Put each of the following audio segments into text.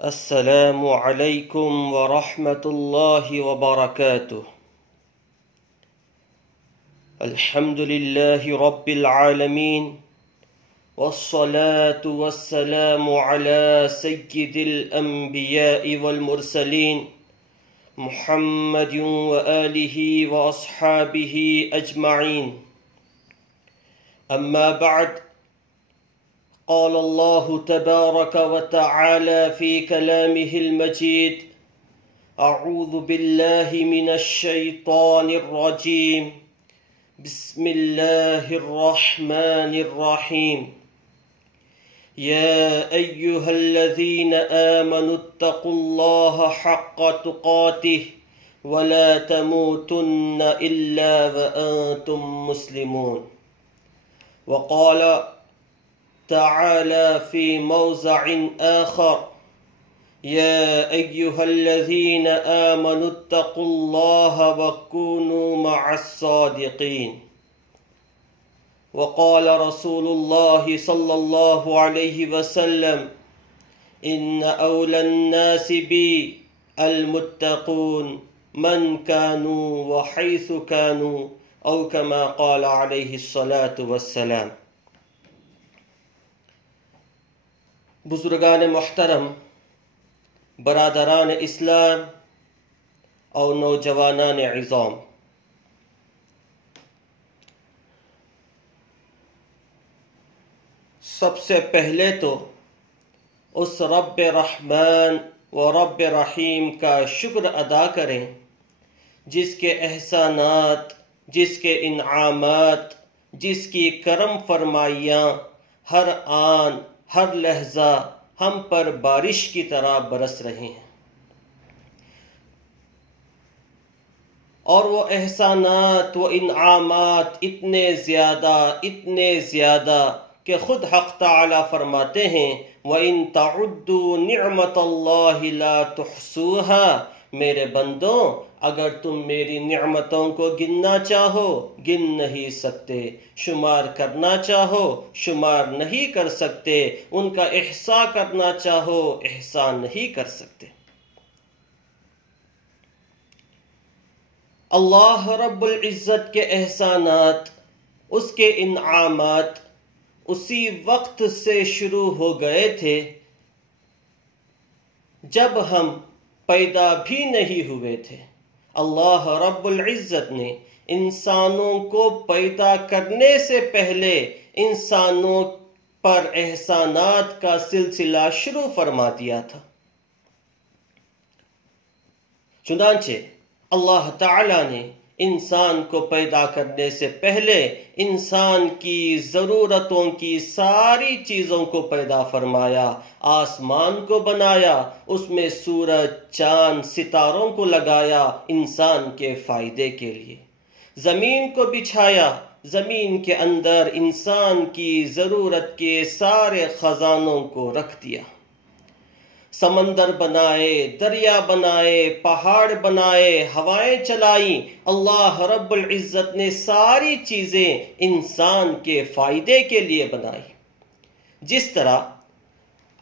السلام علیکم ورحمۃ اللہ وبرکاتہ۔ الحمد للہ رب العالمین والصلاة والسلام على سید الانبیاء والمرسلین محمد وآلہ واصحابہ اجمعین، اما بعد، قال الله تبارك وتعالى في كلامه المجيد: أعوذ بالله من الشيطان الرجيم، بسم الله الرحمن الرحيم، يا أيها الذين آمنوا اتقوا الله حق تقاته ولا تموتن إلا وأنتم مسلمون. وقال تعالى في موضع آخر: يا أيها الذين آمنوا اتقوا الله وكونوا مع الصادقين. وقال رسول الله صلى الله عليه وسلم: إن أولى الناس بي المتقون من كانوا وحيث كانوا، أو كما قال عليه الصلاة والسلام. بزرگان محترم، برادران اسلام اور نوجوانان عظام، سب سے پہلے تو اس رب رحمان و رب رحیم کا شکر ادا کریں جس کے احسانات، جس کے انعامات، جس کی کرم فرمائیاں ہر آن ہر لحظہ ہم پر بارش کی طرح برس رہے ہیں، اور وہ احسانات و انعامات اتنے زیادہ کہ خود حق تعالی فرماتے ہیں: وَإِن تَعُدُّوا نِعْمَةَ اللَّهِ لَا تُحْصُوهَا. میرے بندوں، اگر تم میری نعمتوں کو گننا چاہو گن نہیں سکتے، شمار کرنا چاہو شمار نہیں کر سکتے، ان کا احصاء کرنا چاہو احصاء نہیں کر سکتے۔ اللہ رب العزت کے احسانات، اس کے انعامات اسی وقت سے شروع ہو گئے تھے جب ہم پیدا بھی نہیں ہوئے تھے۔ اللہ رب العزت نے انسانوں کو پیدا کرنے سے پہلے انسانوں پر احسانات کا سلسلہ شروع فرما دیا تھا۔ چنانچہ اللہ تعالی نے انسان کو پیدا کرنے سے پہلے انسان کی ضرورتوں کی ساری چیزوں کو پیدا فرمایا، آسمان کو بنایا، اس میں سورج، چاند، ستاروں کو لگایا انسان کے فائدے کے لیے، زمین کو بچھایا، زمین کے اندر انسان کی ضرورت کے سارے خزانوں کو رکھ دیا، سمندر بنائے، دریا بنائے، پہاڑ بنائے، ہوائیں چلائیں۔ اللہ رب العزت نے ساری چیزیں انسان کے فائدے کے لیے بنائی۔ جس طرح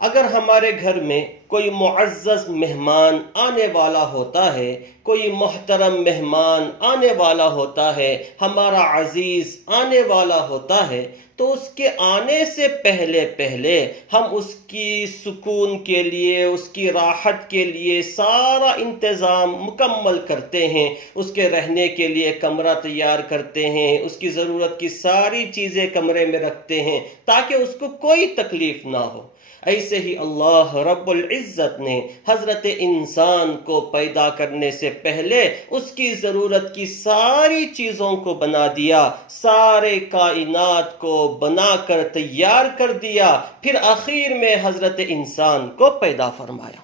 اگر ہمارے گھر میں کوئی معزز مہمان آنے والا ہوتا ہے، کوئی محترم مہمان آنے والا ہوتا ہے، ہمارا عزیز آنے والا ہوتا ہے، تو اس کے آنے سے پہلے ہم اس کی سکون کے لیے، اس کی راحت کے لیے سارا انتظام مکمل کرتے ہیں، اس کے رہنے کے لیے کمرہ تیار کرتے ہیں، اس کی ضرورت کی ساری چیزیں کمرے میں رکھتے ہیں تاکہ اس کو کوئی تکلیف نہ ہو۔ ایسے ہی اللہ رب العزت نے حضرت انسان کو پیدا کرنے سے پہلے اس کی ضرورت کی ساری چیزوں کو بنا دیا، سارے کائنات کو بنا کر تیار کر دیا، پھر آخر میں حضرت انسان کو پیدا فرمایا۔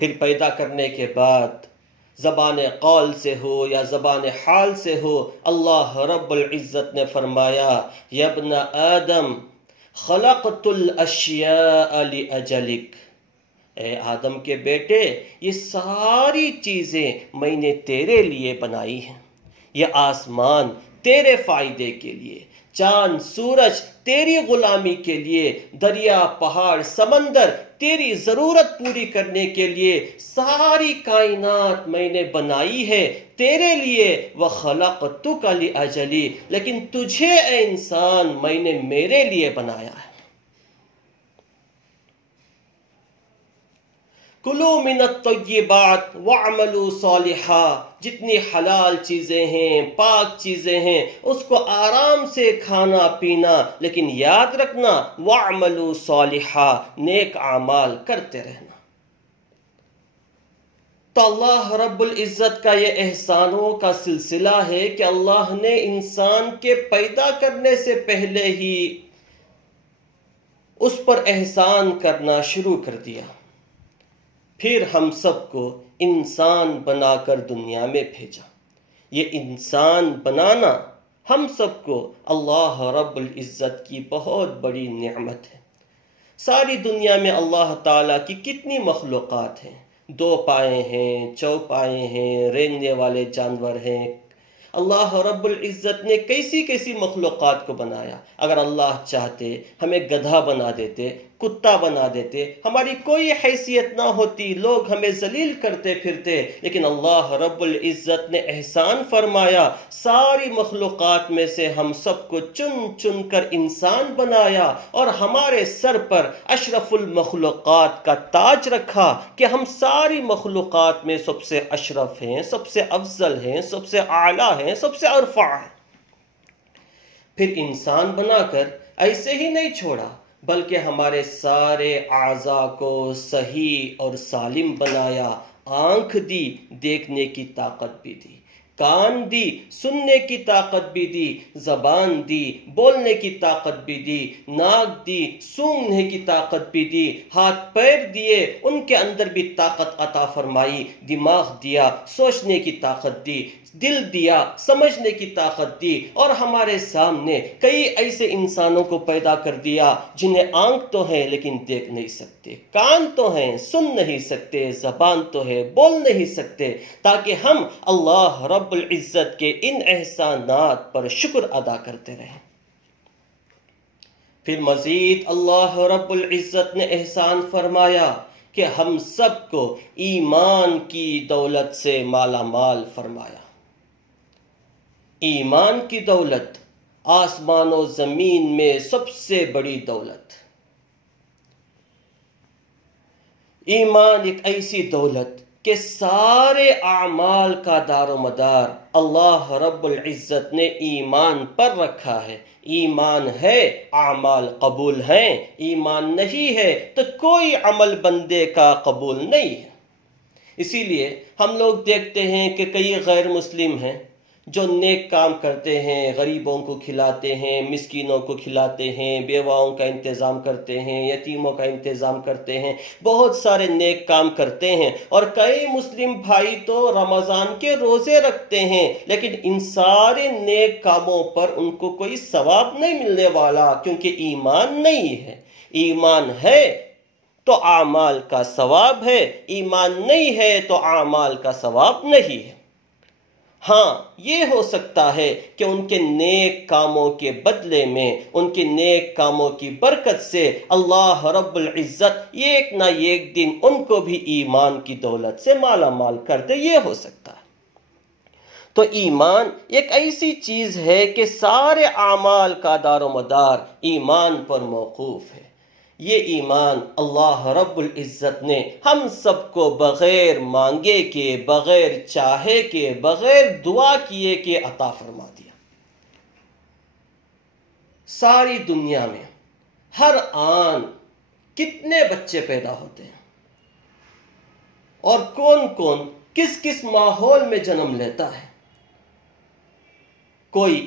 پھر پیدا کرنے کے بعد زبان قول سے ہو یا زبان حال سے ہو، اللہ رب العزت نے فرمایا: یا ابن آدم خلقت الاشیاء لاجلک. اے آدم کے بیٹے، یہ ساری چیزیں میں نے تیرے لیے بنائی ہیں، یہ آسمان تیرے فائدے کے لیے، چاند سورج تیری غلامی کے لیے، دریا پہاڑ سمندر تیری ضرورت پوری کرنے کے لیے، ساری کائنات میں نے بنائی ہے تیرے لیے۔ وَخَلَقْتُكَ لِأَجَلِي، لیکن تجھے اے انسان میں نے میرے لیے بنایا ہے۔ کُلُوا مِنَ الطَّیِّبَاتِ وَاعْمَلُوا صَالِحًا، جتنی حلال چیزیں ہیں، پاک چیزیں ہیں، اس کو آرام سے کھانا پینا، لیکن یاد رکھنا وَاعْمَلُوا صَالِحًا، نیک اعمال کرتے رہنا۔ تو اللہ رب العزت کا یہ احسانوں کا سلسلہ ہے کہ اللہ نے انسان کے پیدا کرنے سے پہلے ہی اس پر احسان کرنا شروع کر دیا، پھر ہم سب کو انسان بنا کر دنیا میں بھیجا۔ یہ انسان بنانا ہم سب کو اللہ رب العزت کی بہت بڑی نعمت ہے۔ ساری دنیا میں اللہ تعالیٰ کی کتنی مخلوقات ہیں، دو پائے ہیں، چوپائے ہیں، ریننے والے جانور ہیں۔ اللہ رب العزت نے کیسی کیسی مخلوقات کو بنایا۔ اگر اللہ چاہتے ہمیں گدھا بنا دیتے، کتا بنا دیتے، ہماری کوئی حیثیت نہ ہوتی، لوگ ہمیں ذلیل کرتے پھرتے، لیکن اللہ رب العزت نے احسان فرمایا، ساری مخلوقات میں سے ہم سب کو چن چن کر انسان بنایا، اور ہمارے سر پر اشرف المخلوقات کا تاج رکھا کہ ہم ساری مخلوقات میں سب سے اشرف ہیں، سب سے افضل ہیں، سب سے اعلیٰ ہیں، سب سے ارفع ہیں۔ پھر انسان بنا کر ایسے ہی نہیں چھوڑا، بلکہ ہمارے سارے اعضاء کو صحیح اور سالم بنایا۔ آنکھ دی، دیکھنے کی طاقت بھی دی، کان دی، سننے کی طاقت بھی دی، زبان دی، بولنے کی طاقت بھی دی، ناک دی، سونگھنے کی طاقت بھی دی، ہاتھ پیر دیے، ان کے اندر بھی طاقت عطا فرمائی، دماغ دیا، سوچنے کی طاقت دی، دل دیا، سمجھنے کی طاقت دی، اور ہمارے سامنے کئی ایسے انسانوں کو پیدا کر دیا جنہیں آنکھ تو ہے لیکن دیکھ نہیں سکتے، کان تو ہیں سن نہیں سکتے، زبان تو ہے بول نہیں سکتے، تاکہ ہم اللہ رب العزت کے ان احسانات پر شکر ادا کرتے رہیں۔ پھر مزید اللہ رب العزت نے احسان فرمایا کہ ہم سب کو ایمان کی دولت سے مالا مال فرمایا۔ ایمان کی دولت آسمان و زمین میں سب سے بڑی دولت۔ ایمان ایک ایسی دولت کہ سارے اعمال کا دار و مدار اللہ رب العزت نے ایمان پر رکھا ہے۔ ایمان ہے، اعمال قبول ہیں، ایمان نہیں ہے تو کوئی عمل بندے کا قبول نہیں ہے۔ اسی لیے ہم لوگ دیکھتے ہیں کہ کئی غیر مسلم ہیں جو نیک کام کرتے ہیں، غریبوں کو کھلاتے ہیں، مسکینوں کو کھلاتے ہیں، بیواؤں کا انتظام کرتے ہیں، یتیموں کا انتظام کرتے ہیں، بہت سارے نیک کام کرتے ہیں، اور کئی مسلم بھائی تو رمضان کے روزے رکھتے ہیں، لیکن ان سارے نیک کاموں پر ان کو کوئی ثواب نہیں ملنے والا، کیونکہ ایمان نہیں ہے۔ ایمان ہے تو اعمال کا ثواب ہے، ایمان نہیں ہے تو اعمال کا ثواب نہیں ہے۔ ہاں یہ ہو سکتا ہے کہ ان کے نیک کاموں کے بدلے میں، ان کے نیک کاموں کی برکت سے اللہ رب العزت ایک نہ ایک دن ان کو بھی ایمان کی دولت سے مالا مال کر دے، یہ ہو سکتا ہے۔ تو ایمان ایک ایسی چیز ہے کہ سارے اعمال کا دار و مدار ایمان پر موقوف ہے۔ یہ ایمان اللہ رب العزت نے ہم سب کو بغیر مانگے کے، بغیر چاہے کے، بغیر دعا کیے کے عطا فرما دیا۔ ساری دنیا میں ہر آن کتنے بچے پیدا ہوتے ہیں، اور کون کون کس کس ماحول میں جنم لیتا ہے۔ کوئی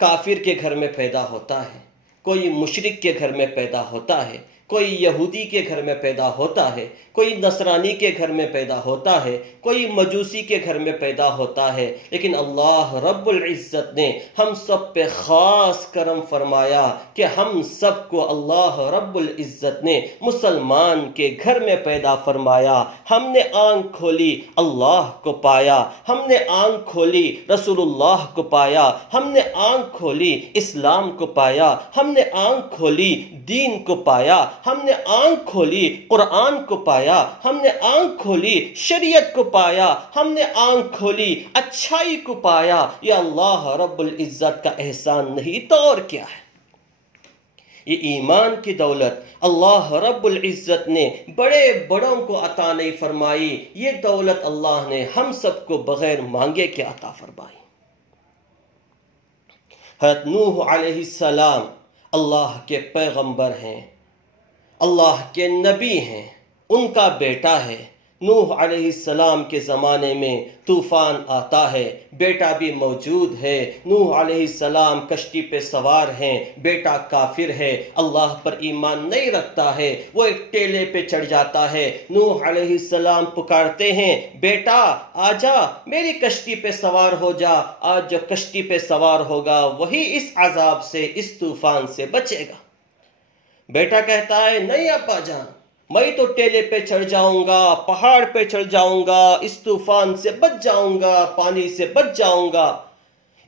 کافر کے گھر میں پیدا ہوتا ہے، کوئی مشرک کے گھر میں پیدا ہوتا ہے، کوئی یہودی کے گھر میں پیدا ہوتا ہے، کوئی نصرانی کے گھر میں پیدا ہوتا ہے، کوئی مجوسی کے گھر میں پیدا ہوتا ہے، لیکن اللہ رب العزت نے ہم سب پہ خاص کرم فرمایا کہ ہم سب کو اللہ رب العزت نے مسلمان کے گھر میں پیدا فرمایا۔ ہم نے آنکھ کھولی، اللہ کو پایا، ہم نے آنکھ کھولی، رسول اللہ کو پایا، ہم نے آنکھ کھولی، اسلام کو پایا، ہم نے آنکھ کھولی، دین کو پایا، ہم نے آنکھ کھولی، قرآن کو پایا، ہم نے آنکھ کھولی، شریعت کو پایا، ہم نے آنکھ کھولی، اچھائی کو پایا۔ یہ اللہ رب العزت کا احسان نہیں تو اور کیا ہے؟ یہ ایمان کی دولت اللہ رب العزت نے بڑے بڑوں کو عطا نہیں فرمائی، یہ دولت اللہ نے ہم سب کو بغیر مانگے کے عطا فرمائی۔ حضرت نوح علیہ السلام اللہ کے پیغمبر ہیں، اللہ کے نبی ہیں، ان کا بیٹا ہے۔ نوح علیہ السلام کے زمانے میں طوفان آتا ہے، بیٹا بھی موجود ہے۔ نوح علیہ السلام کشتی پہ سوار ہیں، بیٹا کافر ہے، اللہ پر ایمان نہیں رکھتا ہے، وہ ایک ٹیلے پہ چڑھ جاتا ہے۔ نوح علیہ السلام پکارتے ہیں، بیٹا آجا میری کشتی پہ سوار ہو جا۔ آج جو کشتی پہ سوار ہوگا وہی اس عذاب سے، اس طوفان سے بچے گا۔ بیٹا کہتا ہے، نہیں ابا جان، میں تو ٹیلے پہ چڑھ جاؤں گا، پہاڑ پہ چڑھ جاؤں گا، اس طوفان سے بچ جاؤں گا، پانی سے بچ جاؤں گا۔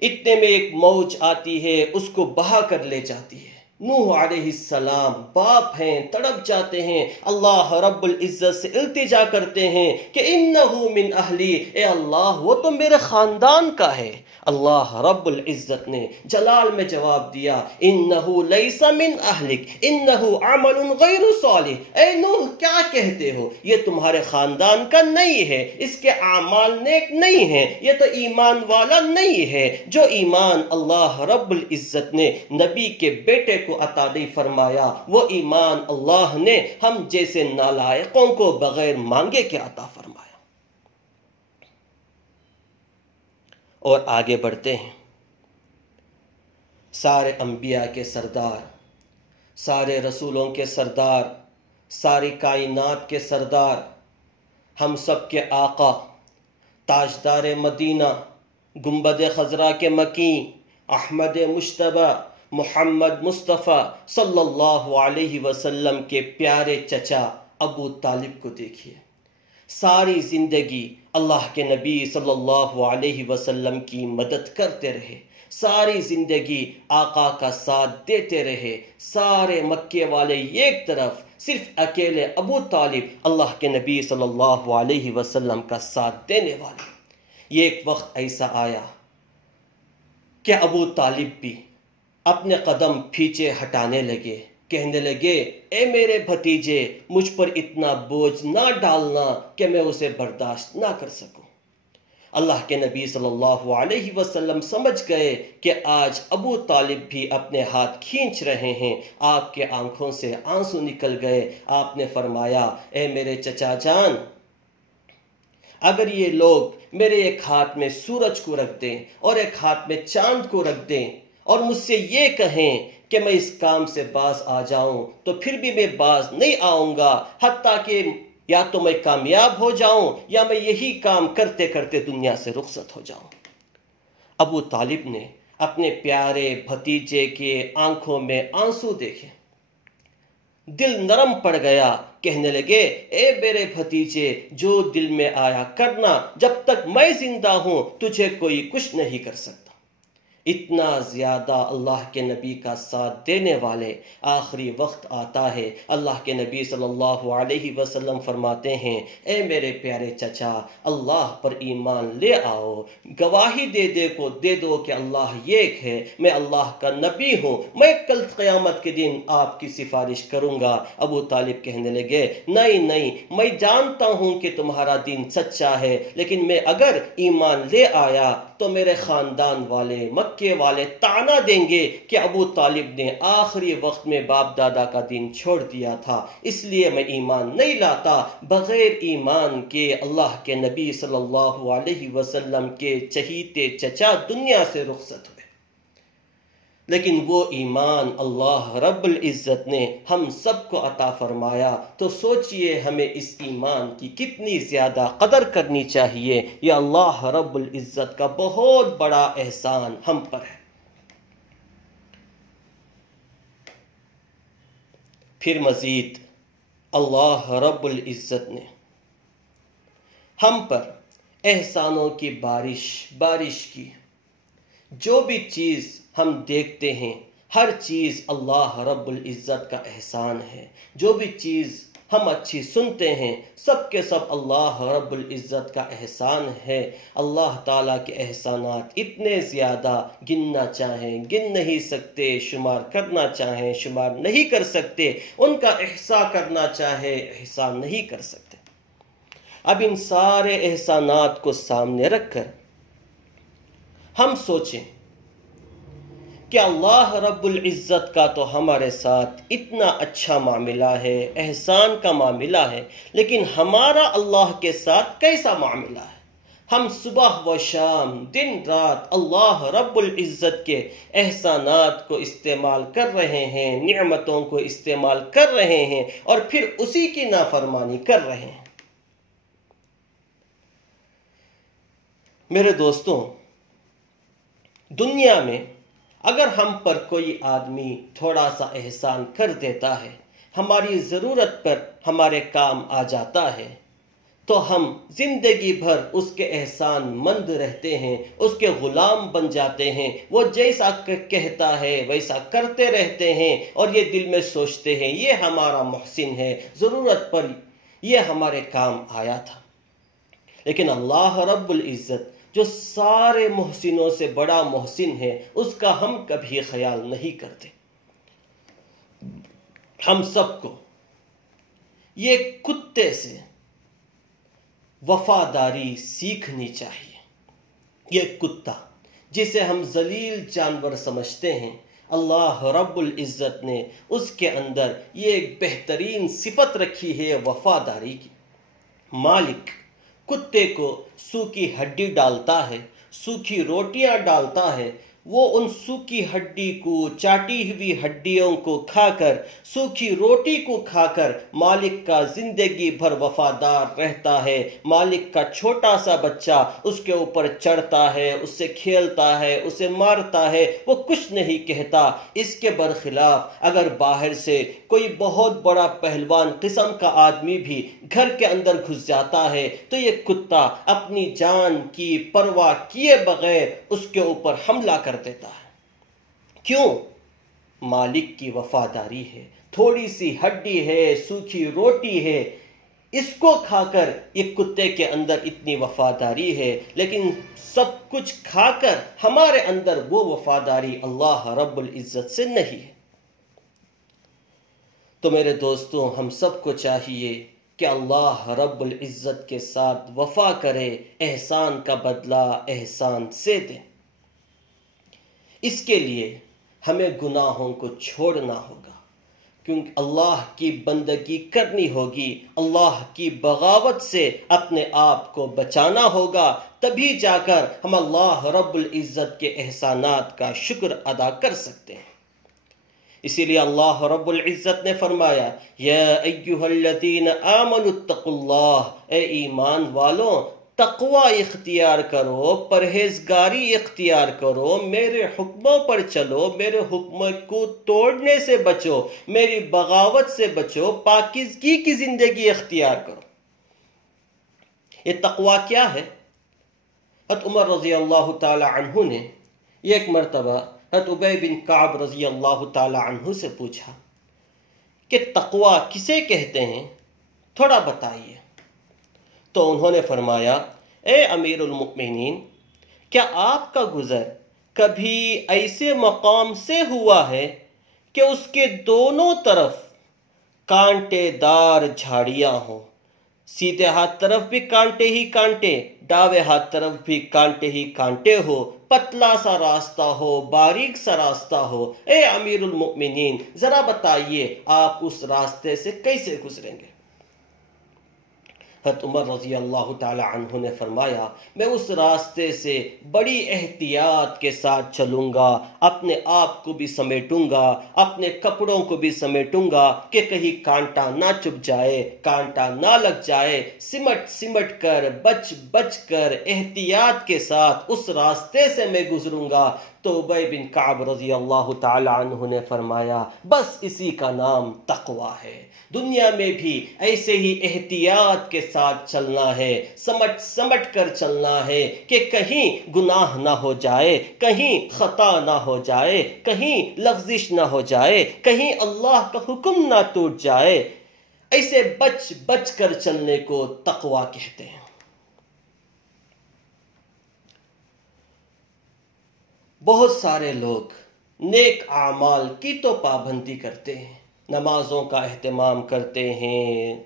اتنے میں ایک موج آتی ہے، اس کو بہا کر لے جاتی ہے۔ نوح علیہ السلام باپ ہیں، تڑپ جاتے ہیں، اللہ رب العزت سے التجا کرتے ہیں کہ انہو من اہلی، اے اللہ وہ تو میرے خاندان کا ہے۔ اللہ رب العزت نے جلال میں جواب دیا، انہو لیس من اہلک انہو عمل غیر صالح۔ اے نوح کیا کہتے ہو، یہ تمہارے خاندان کا نہیں ہے، اس کے اعمال نیک نہیں ہیں، یہ تو ایمان والا نہیں ہے۔ جو ایمان اللہ رب العزت نے نبی کے بیٹے کو عطا نہیں فرمایا، وہ ایمان اللہ نے ہم جیسے نالائقوں کو بغیر مانگے کے عطا فرمایا۔ اور آگے بڑھتے ہیں، سارے انبیاء کے سردار، سارے رسولوں کے سردار، ساری کائنات کے سردار، ہم سب کے آقا، تاجدار مدینہ، گنبد خضرا کے مکین، احمد مجتبی محمد مصطفیٰ صلی اللہ علیہ وسلم کے پیارے چچا ابو طالب کو دیکھیے۔ ساری زندگی اللہ کے نبی صلی اللہ علیہ وسلم کی مدد کرتے رہے، ساری زندگی آقا کا ساتھ دیتے رہے، سارے مکے والے ایک طرف، صرف اکیلے ابو طالب اللہ کے نبی صلی اللہ علیہ وسلم کا ساتھ دینے والے۔ یہ ایک وقت ایسا آیا کہ ابو طالب بھی اپنے قدم پیچھے ہٹانے لگے، کہنے لگے، اے میرے بھتیجے، مجھ پر اتنا بوجھ نہ ڈالنا کہ میں اسے برداشت نہ کر سکوں۔ اللہ کے نبی صلی اللہ علیہ وسلم سمجھ گئے کہ آج ابو طالب بھی اپنے ہاتھ کھینچ رہے ہیں، آپ کے آنکھوں سے آنسو نکل گئے۔ آپ نے فرمایا، اے میرے چچا جان، اگر یہ لوگ میرے ایک ہاتھ میں سورج کو رکھ دیں اور ایک ہاتھ میں چاند کو رکھ دیں اور مجھ سے یہ کہیں کہ میں اس کام سے باز آ جاؤں، تو پھر بھی میں باز نہیں آؤں گا، حتیٰ کہ یا تو میں کامیاب ہو جاؤں یا میں یہی کام کرتے کرتے دنیا سے رخصت ہو جاؤں۔ ابو طالب نے اپنے پیارے بھتیجے کے آنکھوں میں آنسو دیکھے، دل نرم پڑ گیا، کہنے لگے، اے میرے بھتیجے، جو دل میں آیا کرنا، جب تک میں زندہ ہوں تجھے کوئی کچھ نہیں کر سکتا۔ اتنا زیادہ اللہ کے نبی کا ساتھ دینے والے، آخری وقت آتا ہے، اللہ کے نبی صلی اللہ علیہ وسلم فرماتے ہیں، اے میرے پیارے چچا، اللہ پر ایمان لے آؤ، گواہی دے دو کہ اللہ ایک ہے، میں اللہ کا نبی ہوں، میں کل قیامت کے دن آپ کی سفارش کروں گا۔ ابو طالب کہنے لگے، نہیں، میں جانتا ہوں کہ تمہارا دین سچا ہے، لیکن میں اگر ایمان لے آیا تو میرے خاندان والے، مکے والے طعنہ دیں گے کہ ابو طالب نے آخری وقت میں باپ دادا کا دین چھوڑ دیا تھا، اس لیے میں ایمان نہیں لاتا۔ بغیر ایمان کے اللہ کے نبی صلی اللہ علیہ وسلم کے چہیتے چچا دنیا سے رخصت ہوئے۔ لیکن وہ ایمان اللہ رب العزت نے ہم سب کو عطا فرمایا، تو سوچئے ہمیں اس ایمان کی کتنی زیادہ قدر کرنی چاہیے۔ یہ اللہ رب العزت کا بہت بڑا احسان ہم پر ہے۔ پھر مزید اللہ رب العزت نے ہم پر احسانوں کی بارش کی۔ جو بھی چیز ہم دیکھتے ہیں، ہر چیز اللہ رب العزت کا احسان ہے۔ جو بھی چیز ہم اچھی سنتے ہیں، سب کے سب اللہ رب العزت کا احسان ہے۔ اللہ تعالیٰ کے احسانات اتنے زیادہ، گننا چاہیں گن نہیں سکتے، شمار کرنا چاہیں شمار نہیں کر سکتے، ان کا احصاء کرنا چاہے احصاء نہیں کر سکتے۔ اب ان سارے احسانات کو سامنے رکھ کر ہم سوچیں کہ اللہ رب العزت کا تو ہمارے ساتھ اتنا اچھا معاملہ ہے، احسان کا معاملہ ہے، لیکن ہمارا اللہ کے ساتھ کیسا معاملہ ہے؟ ہم صبح و شام دن رات اللہ رب العزت کے احسانات کو استعمال کر رہے ہیں، نعمتوں کو استعمال کر رہے ہیں، اور پھر اسی کی نافرمانی کر رہے ہیں۔ میرے دوستوں، دنیا میں اگر ہم پر کوئی آدمی تھوڑا سا احسان کر دیتا ہے، ہماری ضرورت پر ہمارے کام آ جاتا ہے، تو ہم زندگی بھر اس کے احسان مند رہتے ہیں، اس کے غلام بن جاتے ہیں۔ وہ جیسا کہتا ہے ویسا کرتے رہتے ہیں، اور یہ دل میں سوچتے ہیں یہ ہمارا محسن ہے، ضرورت پر یہ ہمارے کام آیا تھا۔ لیکن اللہ رب العزت جو سارے محسنوں سے بڑا محسن ہے، اس کا ہم کبھی خیال نہیں کرتے۔ ہم سب کو یہ کتے سے وفاداری سیکھنی چاہیے۔ یہ کتا جسے ہم ذلیل جانور سمجھتے ہیں، اللہ رب العزت نے اس کے اندر یہ ایک بہترین صفت رکھی ہے وفاداری کی۔ مالک کتے کو سوکھی ہڈی ڈالتا ہے، سوکھی روٹیاں ڈالتا ہے، وہ ان سوکھی ہڈی کو، چاٹی ہوئی ہڈیوں کو کھا کر، سوکھی روٹی کو کھا کر مالک کا زندگی بھر وفادار رہتا ہے۔ مالک کا چھوٹا سا بچہ اس کے اوپر چڑھتا ہے، اس سے کھیلتا ہے، اسے مارتا ہے، وہ کچھ نہیں کہتا۔ اس کے برخلاف اگر باہر سے کوئی بہت بڑا پہلوان قسم کا آدمی بھی گھر کے اندر گھس جاتا ہے، تو یہ کتا اپنی جان کی پرواہ کیے بغیر اس کے اوپر حملہ کر دیتا ہے۔ کیوں؟ مالک کی وفاداری ہے۔ تھوڑی سی ہڈی ہے، سوکھی روٹی ہے، اس کو کھا کر یہ کتے کے اندر اتنی وفاداری ہے، لیکن سب کچھ کھا کر ہمارے اندر وہ وفاداری اللہ رب العزت سے نہیں ہے۔ تو میرے دوستوں، ہم سب کو چاہیے کہ اللہ رب العزت کے ساتھ وفا کرے، احسان کا بدلہ احسان سے دے۔ اس کے لیے ہمیں گناہوں کو چھوڑنا ہوگا، کیونکہ اللہ کی بندگی کرنی ہوگی، اللہ کی بغاوت سے اپنے آپ کو بچانا ہوگا، تبھی جا کر ہم اللہ رب العزت کے احسانات کا شکر ادا کر سکتے ہیں۔ اسی لیے اللہ رب العزت نے فرمایا، یا ایھا الذین آمنوا اتقوا اللہ، اے ایمان والوں تقوی اختیار کرو، پرہیزگاری اختیار کرو، میرے حکموں پر چلو، میرے حکم کو توڑنے سے بچو، میری بغاوت سے بچو، پاکیزگی کی زندگی اختیار کرو۔ یہ تقوی کیا ہے؟ حضرت عمر رضی اللہ تعالی عنہ نے ایک مرتبہ حضرت ابی بن کعب رضی اللہ تعالی عنہ سے پوچھا کہ تقوی کسے کہتے ہیں، تھوڑا بتائیے۔ تو انہوں نے فرمایا، اے امیر المؤمنین، کیا آپ کا گزر کبھی ایسے مقام سے ہوا ہے کہ اس کے دونوں طرف کانٹے دار جھاڑیاں ہوں، سیدھے ہاتھ طرف بھی کانٹے ہی کانٹے، داویں ہاتھ طرف بھی کانٹے ہی کانٹے ہو، پتلا سا راستہ ہو، باریک سا راستہ ہو؟ اے امیر المؤمنین، ذرا بتائیے آپ اس راستے سے کیسے گزریں گے؟ حضرت عمر رضی اللہ تعالی عنہ نے فرمایا میں اس راستے سے بڑی احتیاط کے ساتھ چلوں گا، اپنے آپ کو بھی سمیٹوں گا، اپنے کپڑوں کو بھی سمیٹوں گا کہ کہیں کانٹا نہ چبھ جائے، کانٹا نہ لگ جائے، سمٹ کر بچ کر احتیاط کے ساتھ اس راستے سے میں گزروں گا۔ تو ابی بن کعب رضی اللہ تعالی عنہ نے فرمایا بس اسی کا نام تقوی ہے۔ دنیا میں بھی ایسے ہی احتیاط کے ساتھ چلنا ہے، سمٹ کر چلنا ہے کہ کہیں گناہ نہ ہو جائے، کہیں خطا نہ ہو جائے، کہیں لغزش نہ ہو جائے، کہیں اللہ کا حکم نہ ٹوٹ جائے۔ ایسے بچ کر چلنے کو تقوی کہتے ہیں۔ بہت سارے لوگ نیک اعمال کی تو پابندی کرتے ہیں، نمازوں کا اہتمام کرتے ہیں،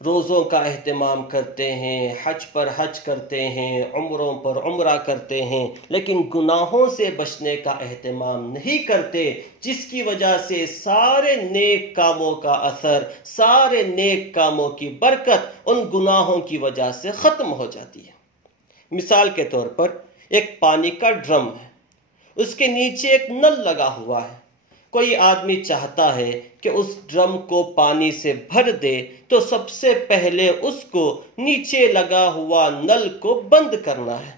روزوں کا اہتمام کرتے ہیں، حج پر حج کرتے ہیں، عمروں پر عمرہ کرتے ہیں، لیکن گناہوں سے بچنے کا اہتمام نہیں کرتے، جس کی وجہ سے سارے نیک کاموں کا اثر، سارے نیک کاموں کی برکت ان گناہوں کی وجہ سے ختم ہو جاتی ہے۔ مثال کے طور پر ایک پانی کا ڈرم ہے، اس کے نیچے ایک نل لگا ہوا ہے، کوئی آدمی چاہتا ہے کہ اس ڈرم کو پانی سے بھر دے تو سب سے پہلے اس کو نیچے لگا ہوا نل کو بند کرنا ہے،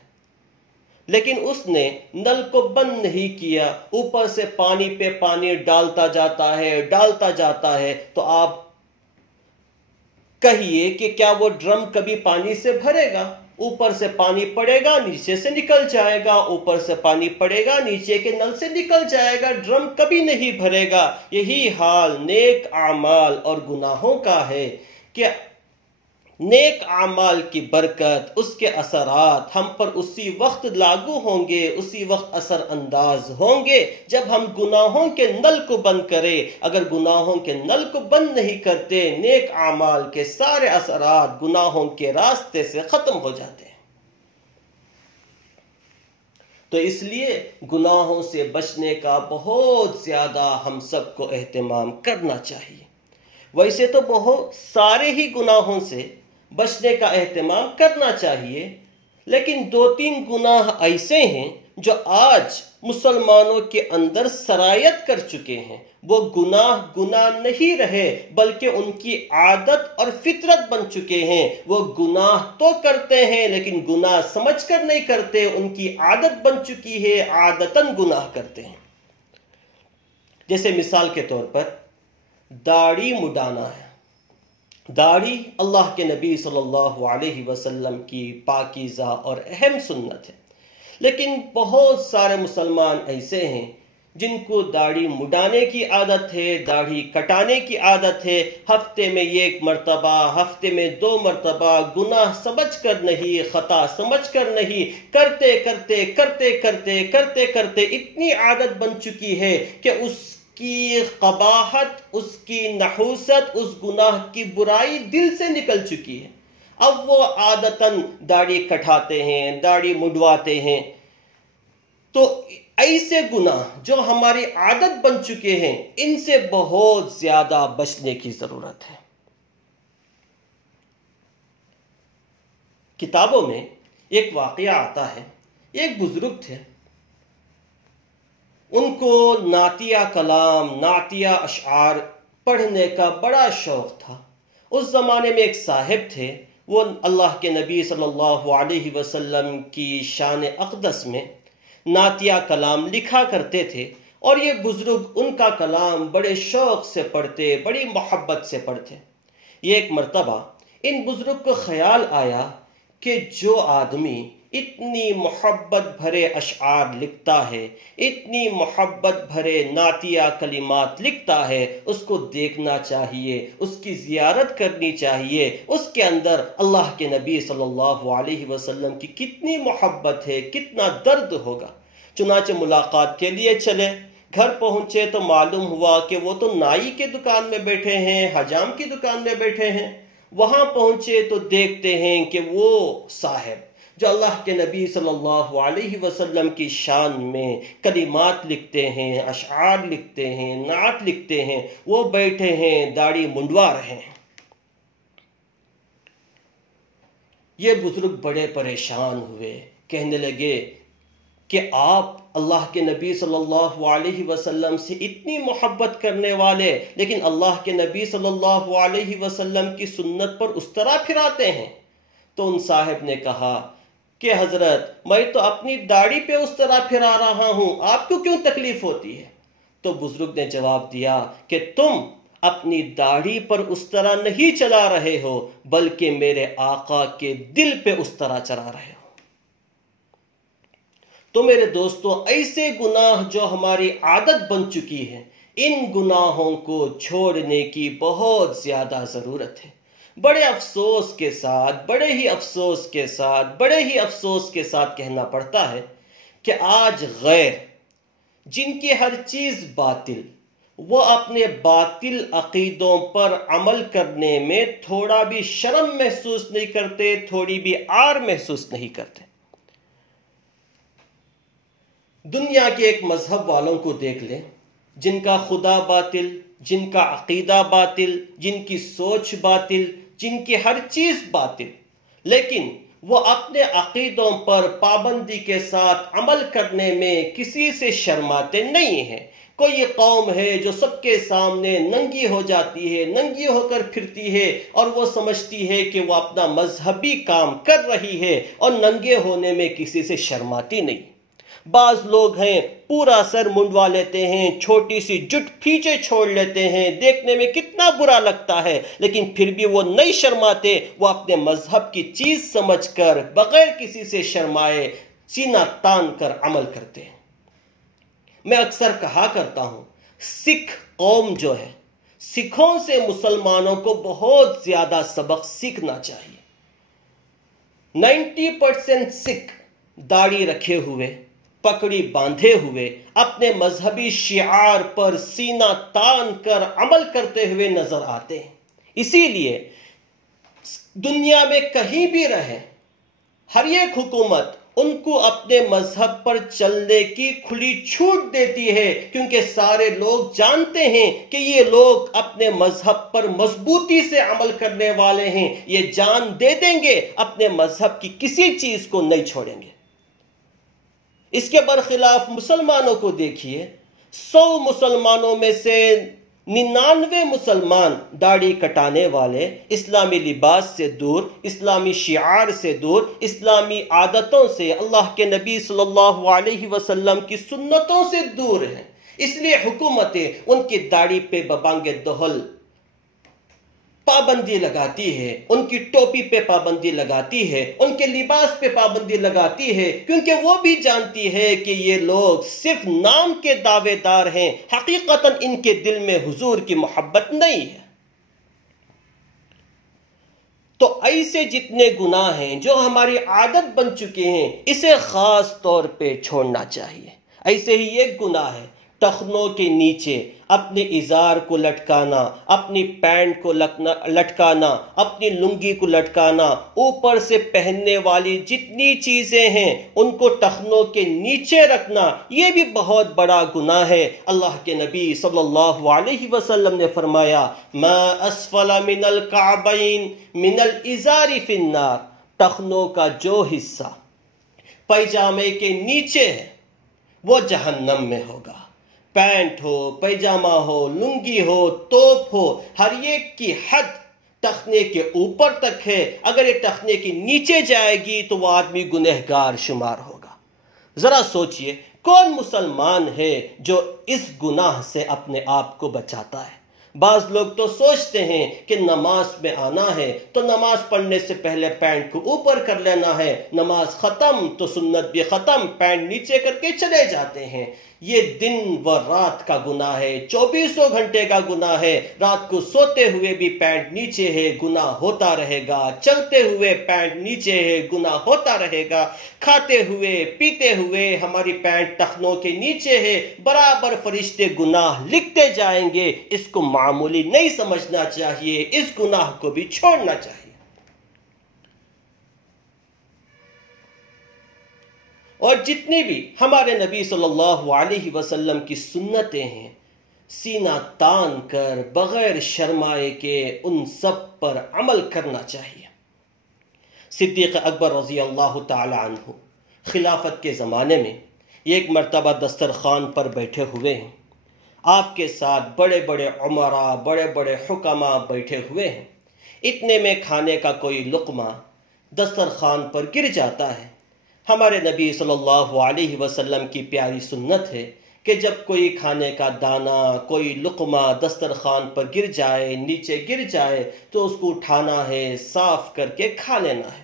لیکن اس نے نل کو بند نہیں کیا، اوپر سے پانی پہ پانی ڈالتا جاتا ہے تو آپ کہیے کہ کیا وہ ڈرم کبھی پانی سے بھرے گا؟ اوپر سے پانی پڑے گا، نیچے سے نکل جائے گا، اوپر سے پانی پڑے گا، نیچے کے نل سے نکل جائے گا، ڈرم کبھی نہیں بھرے گا۔ یہی حال نیک اعمال اور گناہوں کا ہے کہ نیک اعمال کی برکت، اس کے اثرات ہم پر اسی وقت لاگو ہوں گے، اسی وقت اثر انداز ہوں گے جب ہم گناہوں کے نل کو بند کریں۔ اگر گناہوں کے نل کو بند نہیں کرتے، نیک اعمال کے سارے اثرات گناہوں کے راستے سے ختم ہو جاتے ہیں۔ تو اس لیے گناہوں سے بچنے کا بہت زیادہ ہم سب کو اہتمام کرنا چاہیے۔ ویسے تو بہت سارے ہی گناہوں سے بچنے کا اہتمام کرنا چاہیے، لیکن 2-3 گناہ ایسے ہیں جو آج مسلمانوں کے اندر سرایت کر چکے ہیں۔ وہ گناہ نہیں رہے بلکہ ان کی عادت اور فطرت بن چکے ہیں۔ وہ گناہ تو کرتے ہیں لیکن گناہ سمجھ کر نہیں کرتے، ان کی عادت بن چکی ہے، عادتاً گناہ کرتے ہیں۔ جیسے مثال کے طور پر داڑھی مڈانا ہے۔ داڑھی اللہ کے نبی صلی اللہ علیہ وسلم کی پاکیزہ اور اہم سنت ہے، لیکن بہت سارے مسلمان ایسے ہیں جن کو داڑھی مڈانے کی عادت ہے، داڑھی کٹانے کی عادت ہے، ہفتے میں 1 مرتبہ، ہفتے میں 2 مرتبہ، گناہ سمجھ کر نہیں، خطا سمجھ کر نہیں، کرتے اتنی عادت بن چکی ہے کہ اس کی قباحت، اس کی نحوست، اس گناہ کی برائی دل سے نکل چکی ہے۔ اب وہ عادتاً داڑھی کٹاتے ہیں، داڑھی مڈواتے ہیں۔ تو ایسے گناہ جو ہماری عادت بن چکے ہیں، ان سے بہت زیادہ بچنے کی ضرورت ہے۔ کتابوں میں ایک واقعہ آتا ہے، ایک بزرگ تھے، ان کو نعتیہ کلام، نعتیہ اشعار پڑھنے کا بڑا شوق تھا۔ اس زمانے میں ایک صاحب تھے، وہ اللہ کے نبی صلی اللہ علیہ وسلم کی شان اقدس میں نعتیہ کلام لکھا کرتے تھے، اور یہ بزرگ ان کا کلام بڑے شوق سے پڑھتے، بڑی محبت سے پڑھتے۔ یہ ایک مرتبہ ان بزرگ کو خیال آیا کہ جو آدمی اتنی محبت بھرے اشعار لکھتا ہے، اتنی محبت بھرے نعتیہ کلمات لکھتا ہے، اس کو دیکھنا چاہیے، اس کی زیارت کرنی چاہیے۔ اس کے اندر اللہ کے نبی صلی اللہ علیہ وسلم کی کتنی محبت ہے، کتنا درد ہوگا۔ چنانچہ ملاقات کے لیے چلے، گھر پہنچے تو معلوم ہوا کہ وہ تو نائی کے دکان میں بیٹھے ہیں، حجام کی دکان میں بیٹھے ہیں۔ وہاں پہنچے تو دیکھتے ہیں کہ وہ صاحب جو اللہ کے نبی صلی اللہ علیہ وسلم کی شان میں کلمات لکھتے ہیں، اشعار لکھتے ہیں، نعت لکھتے ہیں، وہ بیٹھے ہیں، داڑھی منڈوا رہے ہیں۔ یہ بزرگ بڑے پریشان ہوئے، کہنے لگے کہ آپ اللہ کے نبی صلی اللہ علیہ وسلم سے اتنی محبت کرنے والے، لیکن اللہ کے نبی صلی اللہ علیہ وسلم کی سنت پر اس طرح پھراتے ہیں۔ تو ان صاحب نے کہا کہ حضرت میں تو اپنی داڑھی پہ اس طرح پھرا رہا ہوں، آپ کو کیوں تکلیف ہوتی ہے؟ تو بزرگ نے جواب دیا کہ تم اپنی داڑھی پر اس طرح نہیں چلا رہے ہو، بلکہ میرے آقا کے دل پہ اس طرح چلا رہے ہو۔ تو میرے دوستو، ایسے گناہ جو ہماری عادت بن چکی ہے، ان گناہوں کو چھوڑنے کی بہت زیادہ ضرورت ہے۔ بڑے افسوس کے ساتھ، بڑے ہی افسوس کے ساتھ کہنا پڑتا ہے کہ آج غیر جن کی ہر چیز باطل، وہ اپنے باطل عقیدوں پر عمل کرنے میں تھوڑا بھی شرم محسوس نہیں کرتے، تھوڑی بھی عار محسوس نہیں کرتے۔ دنیا کے ایک مذہب والوں کو دیکھ لیں، جن کا خدا باطل، جن کا عقیدہ باطل، جن کی سوچ باطل، جن کی ہر چیز باطل، لیکن وہ اپنے عقیدوں پر پابندی کے ساتھ عمل کرنے میں کسی سے شرماتے نہیں ہیں۔ کوئی یہ قوم ہے جو سب کے سامنے ننگی ہو جاتی ہے، ننگی ہو کر پھرتی ہے، اور وہ سمجھتی ہے کہ وہ اپنا مذہبی کام کر رہی ہے اور ننگے ہونے میں کسی سے شرماتی نہیں۔ بعض لوگ ہیں پورا سر منڈوا لیتے ہیں، چھوٹی سی جٹ پیچھے چھوڑ لیتے ہیں، دیکھنے میں کتنا برا لگتا ہے، لیکن پھر بھی وہ نہیں شرماتے، وہ اپنے مذہب کی چیز سمجھ کر بغیر کسی سے شرمائے سینہ تان کر عمل کرتے ہیں۔ میں اکثر کہا کرتا ہوں، سکھ قوم جو ہے، سکھوں سے مسلمانوں کو بہت زیادہ سبق سیکھنا چاہیے۔ 90% سکھ داڑھی رکھے ہوئے، پکڑی باندھے ہوئے، اپنے مذہبی شعار پر سینہ تان کر عمل کرتے ہوئے نظر آتے ہیں۔ اسی لیے دنیا میں کہیں بھی رہیں، ہر ایک حکومت ان کو اپنے مذہب پر چلنے کی کھلی چھوٹ دیتی ہے، کیونکہ سارے لوگ جانتے ہیں کہ یہ لوگ اپنے مذہب پر مضبوطی سے عمل کرنے والے ہیں، یہ جان دے دیں گے، اپنے مذہب کی کسی چیز کو نہیں چھوڑیں گے۔ اس کے برخلاف مسلمانوں کو دیکھیے، 100 مسلمانوں میں سے 99 مسلمان داڑھی کٹانے والے، اسلامی لباس سے دور، اسلامی شعار سے دور، اسلامی عادتوں سے، اللہ کے نبی صلی اللہ علیہ وسلم کی سنتوں سے دور ہیں۔ اس لیے حکومتیں ان کی داڑھی پہ ببانگ دہل پابندی لگاتی ہے، ان کی ٹوپی پہ پابندی لگاتی ہے، ان کے لباس پہ پابندی لگاتی ہے، کیونکہ وہ بھی جانتی ہے کہ یہ لوگ صرف نام کے دعوے دار ہیں، حقیقتاً ان کے دل میں حضور کی محبت نہیں ہے۔ تو ایسے جتنے گناہ ہیں جو ہماری عادت بن چکے ہیں، اسے خاص طور پہ چھوڑنا چاہیے۔ ایسے ہی ایک گناہ ہے ٹخنوں کے نیچے اپنے ازار کو لٹکانا، اپنی پینٹ کو لٹکانا، اپنی لنگی کو لٹکانا، اوپر سے پہننے والی جتنی چیزیں ہیں ان کو ٹخنوں کے نیچے رکھنا، یہ بھی بہت بڑا گناہ ہے۔ اللہ کے نبی صلی اللہ علیہ وسلم نے فرمایا، ما اسفل من الکعبین من الازار فی النار، ٹخنوں کا جو حصہ پیجامے کے نیچے ہے وہ جہنم میں ہوگا۔ پینٹ ہو، پیجامہ ہو، لنگی ہو، توپ ہو، ہر ایک کی حد ٹخنے کے اوپر تک ہے۔ اگر یہ ٹخنے کے نیچے جائے گی تو وہ آدمی گنہگار شمار ہوگا۔ ذرا سوچئے، کون مسلمان ہے جو اس گناہ سے اپنے آپ کو بچاتا ہے؟ بعض لوگ تو سوچتے ہیں کہ نماز میں آنا ہے تو نماز پڑھنے سے پہلے پینٹ کو اوپر کر لینا ہے، نماز ختم تو سنت بھی ختم، پینٹ نیچے کر کے چلے جاتے ہیں۔ یہ دن و رات کا گناہ ہے، 24 گھنٹے کا گناہ ہے۔ رات کو سوتے ہوئے بھی پینٹ نیچے ہے، گناہ ہوتا رہے گا، چلتے ہوئے پینٹ نیچے ہے، گناہ ہوتا رہے گا، کھاتے ہوئے پیتے ہوئے ہماری پینٹ ٹخنوں کے نیچے ہے، برابر فرشتے گناہ لکھتے جائیں گے۔ اس کو معمولی نہیں سمجھنا چاہیے، اس گناہ کو بھی چھوڑنا چاہیے۔ اور جتنی بھی ہمارے نبی صلی اللہ علیہ وسلم کی سنتیں ہیں، سینہ تان کر بغیر شرمائے کے ان سب پر عمل کرنا چاہیے۔ صدیق اکبر رضی اللہ تعالی عنہ خلافت کے زمانے میں ایک مرتبہ دسترخوان پر بیٹھے ہوئے ہیں. آپ کے ساتھ بڑے بڑے عمراء، بڑے بڑے حکماء بیٹھے ہوئے ہیں. اتنے میں کھانے کا کوئی لقمہ دسترخوان پر گر جاتا ہے. ہمارے نبی صلی اللہ علیہ وسلم کی پیاری سنت ہے کہ جب کوئی کھانے کا دانہ، کوئی لقمہ دسترخوان پر گر جائے، نیچے گر جائے، تو اس کو اٹھانا ہے، صاف کر کے کھا لینا ہے.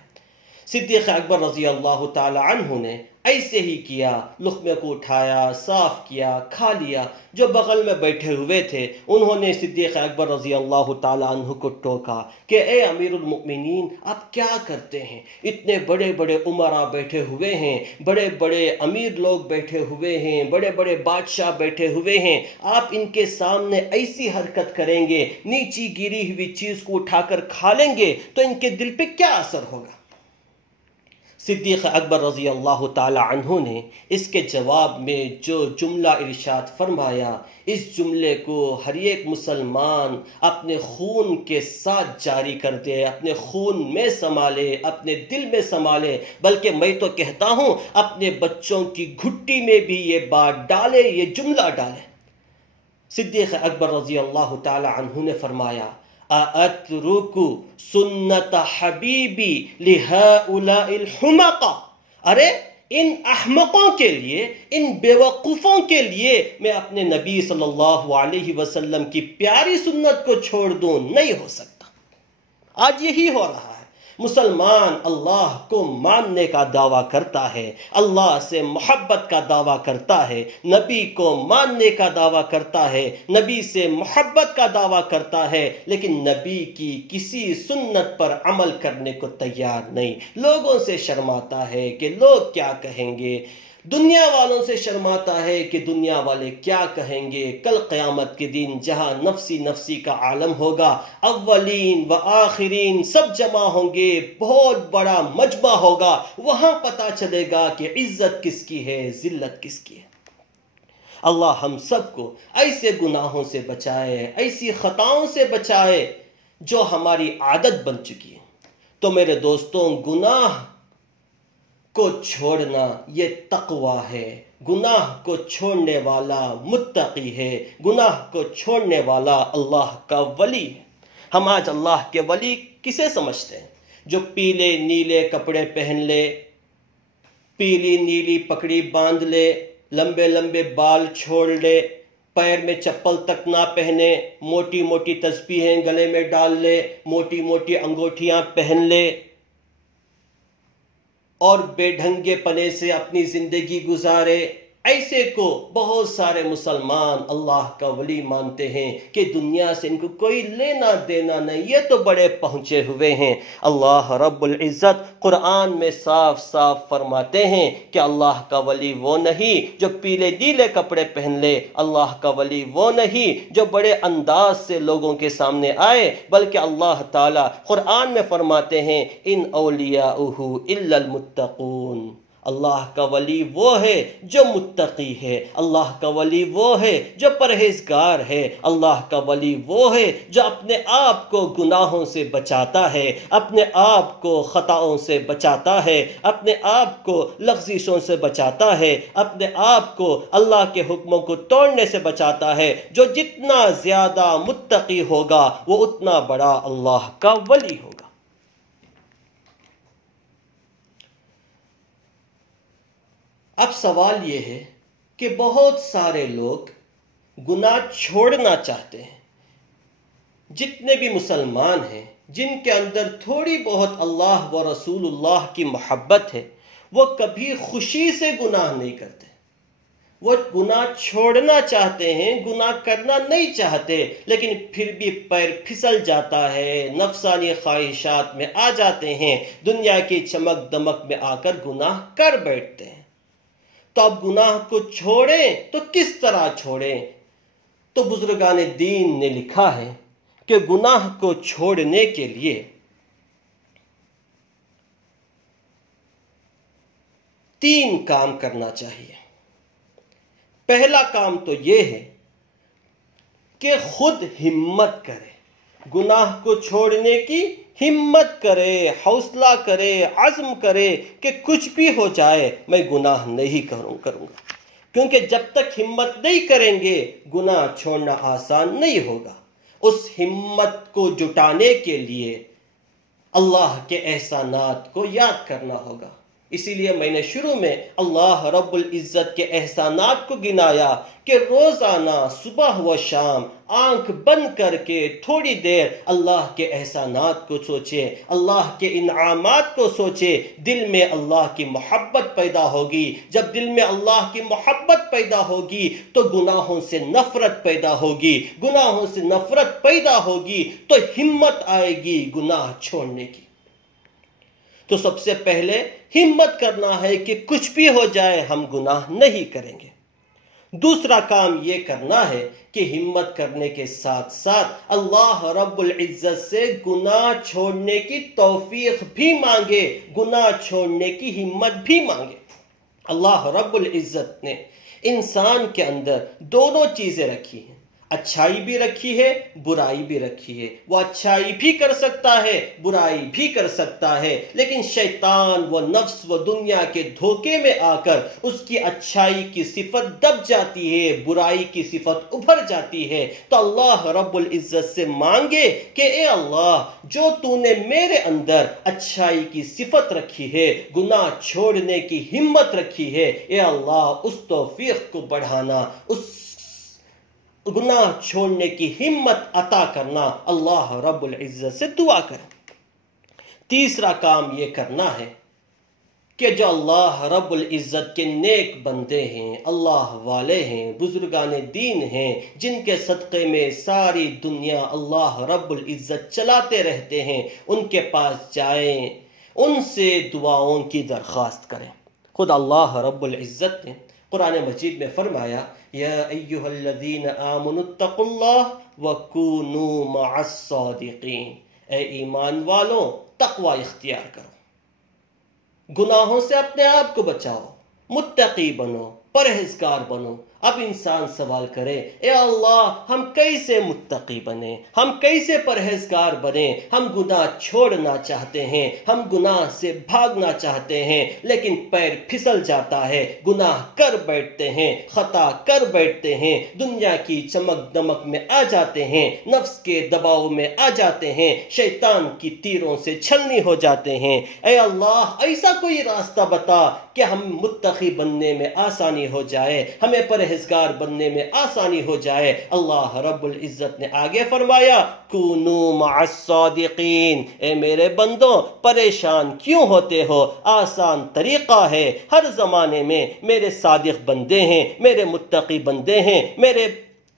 صدیق اکبر رضی اللہ تعالی عنہ نے ایسے ہی کیا، لقمے کو اٹھایا، صاف کیا، کھا لیا. جو بغل میں بیٹھے ہوئے تھے انہوں نے صدیق اکبر رضی اللہ تعالی عنہ کو ٹوکا کہ اے امیر المؤمنین، آپ کیا کرتے ہیں؟ اتنے بڑے بڑے عمراء بیٹھے ہوئے ہیں، بڑے بڑے امیر لوگ بیٹھے ہوئے ہیں، بڑے بڑے بادشاہ بیٹھے ہوئے ہیں، آپ ان کے سامنے ایسی حرکت کریں گے، نیچی گری ہوئی چیز کو اٹھا کر کھا لیں گے تو ان کے دل پہ کیا اثر ہوگا؟ صدیق اکبر رضی اللہ تعالی عنہ نے اس کے جواب میں جو جملہ ارشاد فرمایا، اس جملے کو ہر ایک مسلمان اپنے خون کے ساتھ جاری کر دے، اپنے خون میں سنبھالے، اپنے دل میں سنبھالے، بلکہ میں تو کہتا ہوں اپنے بچوں کی گھٹی میں بھی یہ بات ڈالے، یہ جملہ ڈالے. صدیق اکبر رضی اللہ تعالی عنہ نے فرمایا، اَأَتْرُكُ سُنَّةَ حَبِيبِي لِهَؤُلَاءِ الْحُمَقَةِ، ارے ان احمقوں کے لیے، ان بیوقوفوں کے لیے میں اپنے نبی صلی اللہ علیہ وسلم کی پیاری سنت کو چھوڑ دوں؟ نہیں ہو سکتا. آج یہی ہو رہا ہے. مسلمان اللہ کو ماننے کا دعویٰ کرتا ہے، اللہ سے محبت کا دعویٰ کرتا ہے، نبی کو ماننے کا دعویٰ کرتا ہے، نبی سے محبت کا دعویٰ کرتا ہے، لیکن نبی کی کسی سنت پر عمل کرنے کو تیار نہیں. لوگوں سے شرماتا ہے کہ لوگ کیا کہیں گے، دنیا والوں سے شرماتا ہے کہ دنیا والے کیا کہیں گے. کل قیامت کے دن جہاں نفسی نفسی کا عالم ہوگا، اولین و آخرین سب جمع ہوں گے، بہت بڑا مجمع ہوگا، وہاں پتہ چلے گا کہ عزت کس کی ہے، ذلت کس کی ہے. اللہ ہم سب کو ایسے گناہوں سے بچائے، ایسی خطاؤں سے بچائے جو ہماری عادت بن چکی ہے. تو میرے دوستوں، گناہ کو چھوڑنا یہ تقوی ہے. گناہ کو چھوڑنے والا متقی ہے، گناہ کو چھوڑنے والا اللہ کا ولی ہے. ہم آج اللہ کے ولی کسے سمجھتے ہیں؟ جو پیلے نیلے کپڑے پہن لے، پیلی نیلی پگڑی باندھ لے، لمبے لمبے بال چھوڑ لے، پیر میں چپل تک نہ پہنے، موٹی موٹی تسبیحیں گلے میں ڈال لے، موٹی موٹی انگوٹھیاں پہن لے اور بے ڈھنگے پنے سے اپنی زندگی گزارے. ایسے کو بہت سارے مسلمان اللہ کا ولی مانتے ہیں کہ دنیا سے ان کو کوئی لینا دینا نہیں، یہ تو بڑے پہنچے ہوئے ہیں. اللہ رب العزت قرآن میں صاف صاف فرماتے ہیں کہ اللہ کا ولی وہ نہیں جو پیلے نیلے کپڑے پہن لے، اللہ کا ولی وہ نہیں جو بڑے انداز سے لوگوں کے سامنے آئے، بلکہ اللہ تعالیٰ قرآن میں فرماتے ہیں ان اولیاؤہ الا المتقون. اللہ کا ولی وہ ہے جو متقی ہے، اللہ کا ولی وہ ہے جو پرہیزگار ہے، اللہ کا ولی وہ ہے جو اپنے آپ کو گناہوں سے بچاتا ہے، اپنے آپ کو خطاؤں سے بچاتا ہے، اپنے آپ کو لغزشوں سے بچاتا ہے، اپنے آپ کو اللہ کے حکموں کو توڑنے سے بچاتا ہے. جو جتنا زیادہ متقی ہوگا وہ اتنا بڑا اللہ کا ولی ہوگا. اب سوال یہ ہے کہ بہت سارے لوگ گناہ چھوڑنا چاہتے ہیں. جتنے بھی مسلمان ہیں جن کے اندر تھوڑی بہت اللہ و رسول اللہ کی محبت ہے، وہ کبھی خوشی سے گناہ نہیں کرتے. وہ گناہ چھوڑنا چاہتے ہیں، گناہ کرنا نہیں چاہتے، لیکن پھر بھی پیر پھسل جاتا ہے، نفسانی خواہشات میں آ جاتے ہیں، دنیا کی چمک دمک میں آ کر گناہ کر بیٹھتے ہیں. تو اب گناہ کو چھوڑیں تو کس طرح چھوڑیں؟ تو بزرگان دین نے لکھا ہے کہ گناہ کو چھوڑنے کے لیے تین کام کرنا چاہیے. پہلا کام تو یہ ہے کہ خود ہمت کرے، گناہ کو چھوڑنے کی ہمت کرے، حوصلہ کرے، عزم کرے کہ کچھ بھی ہو جائے میں گناہ نہیں کروں گا، کیونکہ جب تک ہمت نہیں کریں گے گناہ چھوڑنا آسان نہیں ہوگا۔ اس ہمت کو جٹانے کے لیے اللہ کے احسانات کو یاد کرنا ہوگا۔ اسی لیے میں نے شروع میں اللہ رب العزت کے احسانات کو گنایا کہ روزانہ صبح و شام آنکھ بند کر کے تھوڑی دیر اللہ کے احسانات کو سوچے، اللہ کے انعامات کو سوچے، دل میں اللہ کی محبت پیدا ہوگی۔ جب دل میں اللہ کی محبت پیدا ہوگی تو گناہوں سے نفرت پیدا ہوگی، گناہوں سے نفرت پیدا ہوگی تو ہمت آئے گی گناہ چھوڑنے کی۔ تو سب سے پہلے ہمت کرنا ہے کہ کچھ بھی ہو جائے ہم گناہ نہیں کریں گے۔ دوسرا کام یہ کرنا ہے کہ ہمت کرنے کے ساتھ ساتھ اللہ رب العزت سے گناہ چھوڑنے کی توفیق بھی مانگے، گناہ چھوڑنے کی ہمت بھی مانگے۔ اللہ رب العزت نے انسان کے اندر دونوں چیزیں رکھی ہیں، اچھائی بھی رکھی ہے، برائی بھی رکھی ہے۔ وہ اچھائی بھی کر سکتا ہے، برائی بھی کر سکتا ہے، لیکن شیطان و نفس و دنیا کے دھوکے میں آ کر اس کی اچھائی کی صفت دب جاتی ہے، برائی کی صفت ابھر جاتی ہے۔ تو اللہ رب العزت سے مانگے کہ اے اللہ، جو تو نے میرے اندر اچھائی کی صفت رکھی ہے، گناہ چھوڑنے کی ہمت رکھی ہے، اے اللہ اس توفیق کو بڑھانا، اس گناہ چھوڑنے کی ہمت عطا کرنا۔ اللہ رب العزت سے دعا کریں۔ تیسرا کام یہ کرنا ہے کہ جو اللہ رب العزت کے نیک بندے ہیں، اللہ والے ہیں، بزرگان دین ہیں، جن کے صدقے میں ساری دنیا اللہ رب العزت چلاتے رہتے ہیں، ان کے پاس جائیں، ان سے دعاؤں کی درخواست کریں۔ خود اللہ رب العزت نے قرآن مجید میں فرمایا، یا ایہا الذین آمنوا اتقوا اللہ وکونوا مع الصادقین، اے ایمان والوں تقوی اختیار کرو، گناہوں سے اپنے آپ کو بچاؤ، متقی بنو، پرہیزگار بنو۔ اب انسان سوال کرے، اے اللہ ہم کیسے متقی بنیں، ہم کیسے پرہیزگار بنیں؟ ہم گناہ چھوڑنا چاہتے ہیں، ہم گناہ سے بھاگنا چاہتے ہیں، لیکن پیر پھسل جاتا ہے، گناہ کر بیٹھتے ہیں، خطا کر بیٹھتے ہیں، دنیا کی چمک دمک میں آ جاتے ہیں، نفس کے دباؤ میں آ جاتے ہیں، شیطان کی تیروں سے چھلنی ہو جاتے ہیں۔ اے اللہ ایسا کوئی راستہ بتا کہ ہم متقی بننے میں آسانی ہو جائے، ہمیں پرہیزگار بننے میں آسانی ہو جائے۔ اللہ رب العزت نے آگے فرمایا، کونوا مع الصادقین، اے میرے بندوں پریشان کیوں ہوتے ہو؟ آسان طریقہ ہے، ہر زمانے میں میرے صادق بندے ہیں، میرے متقی بندے ہیں، میرے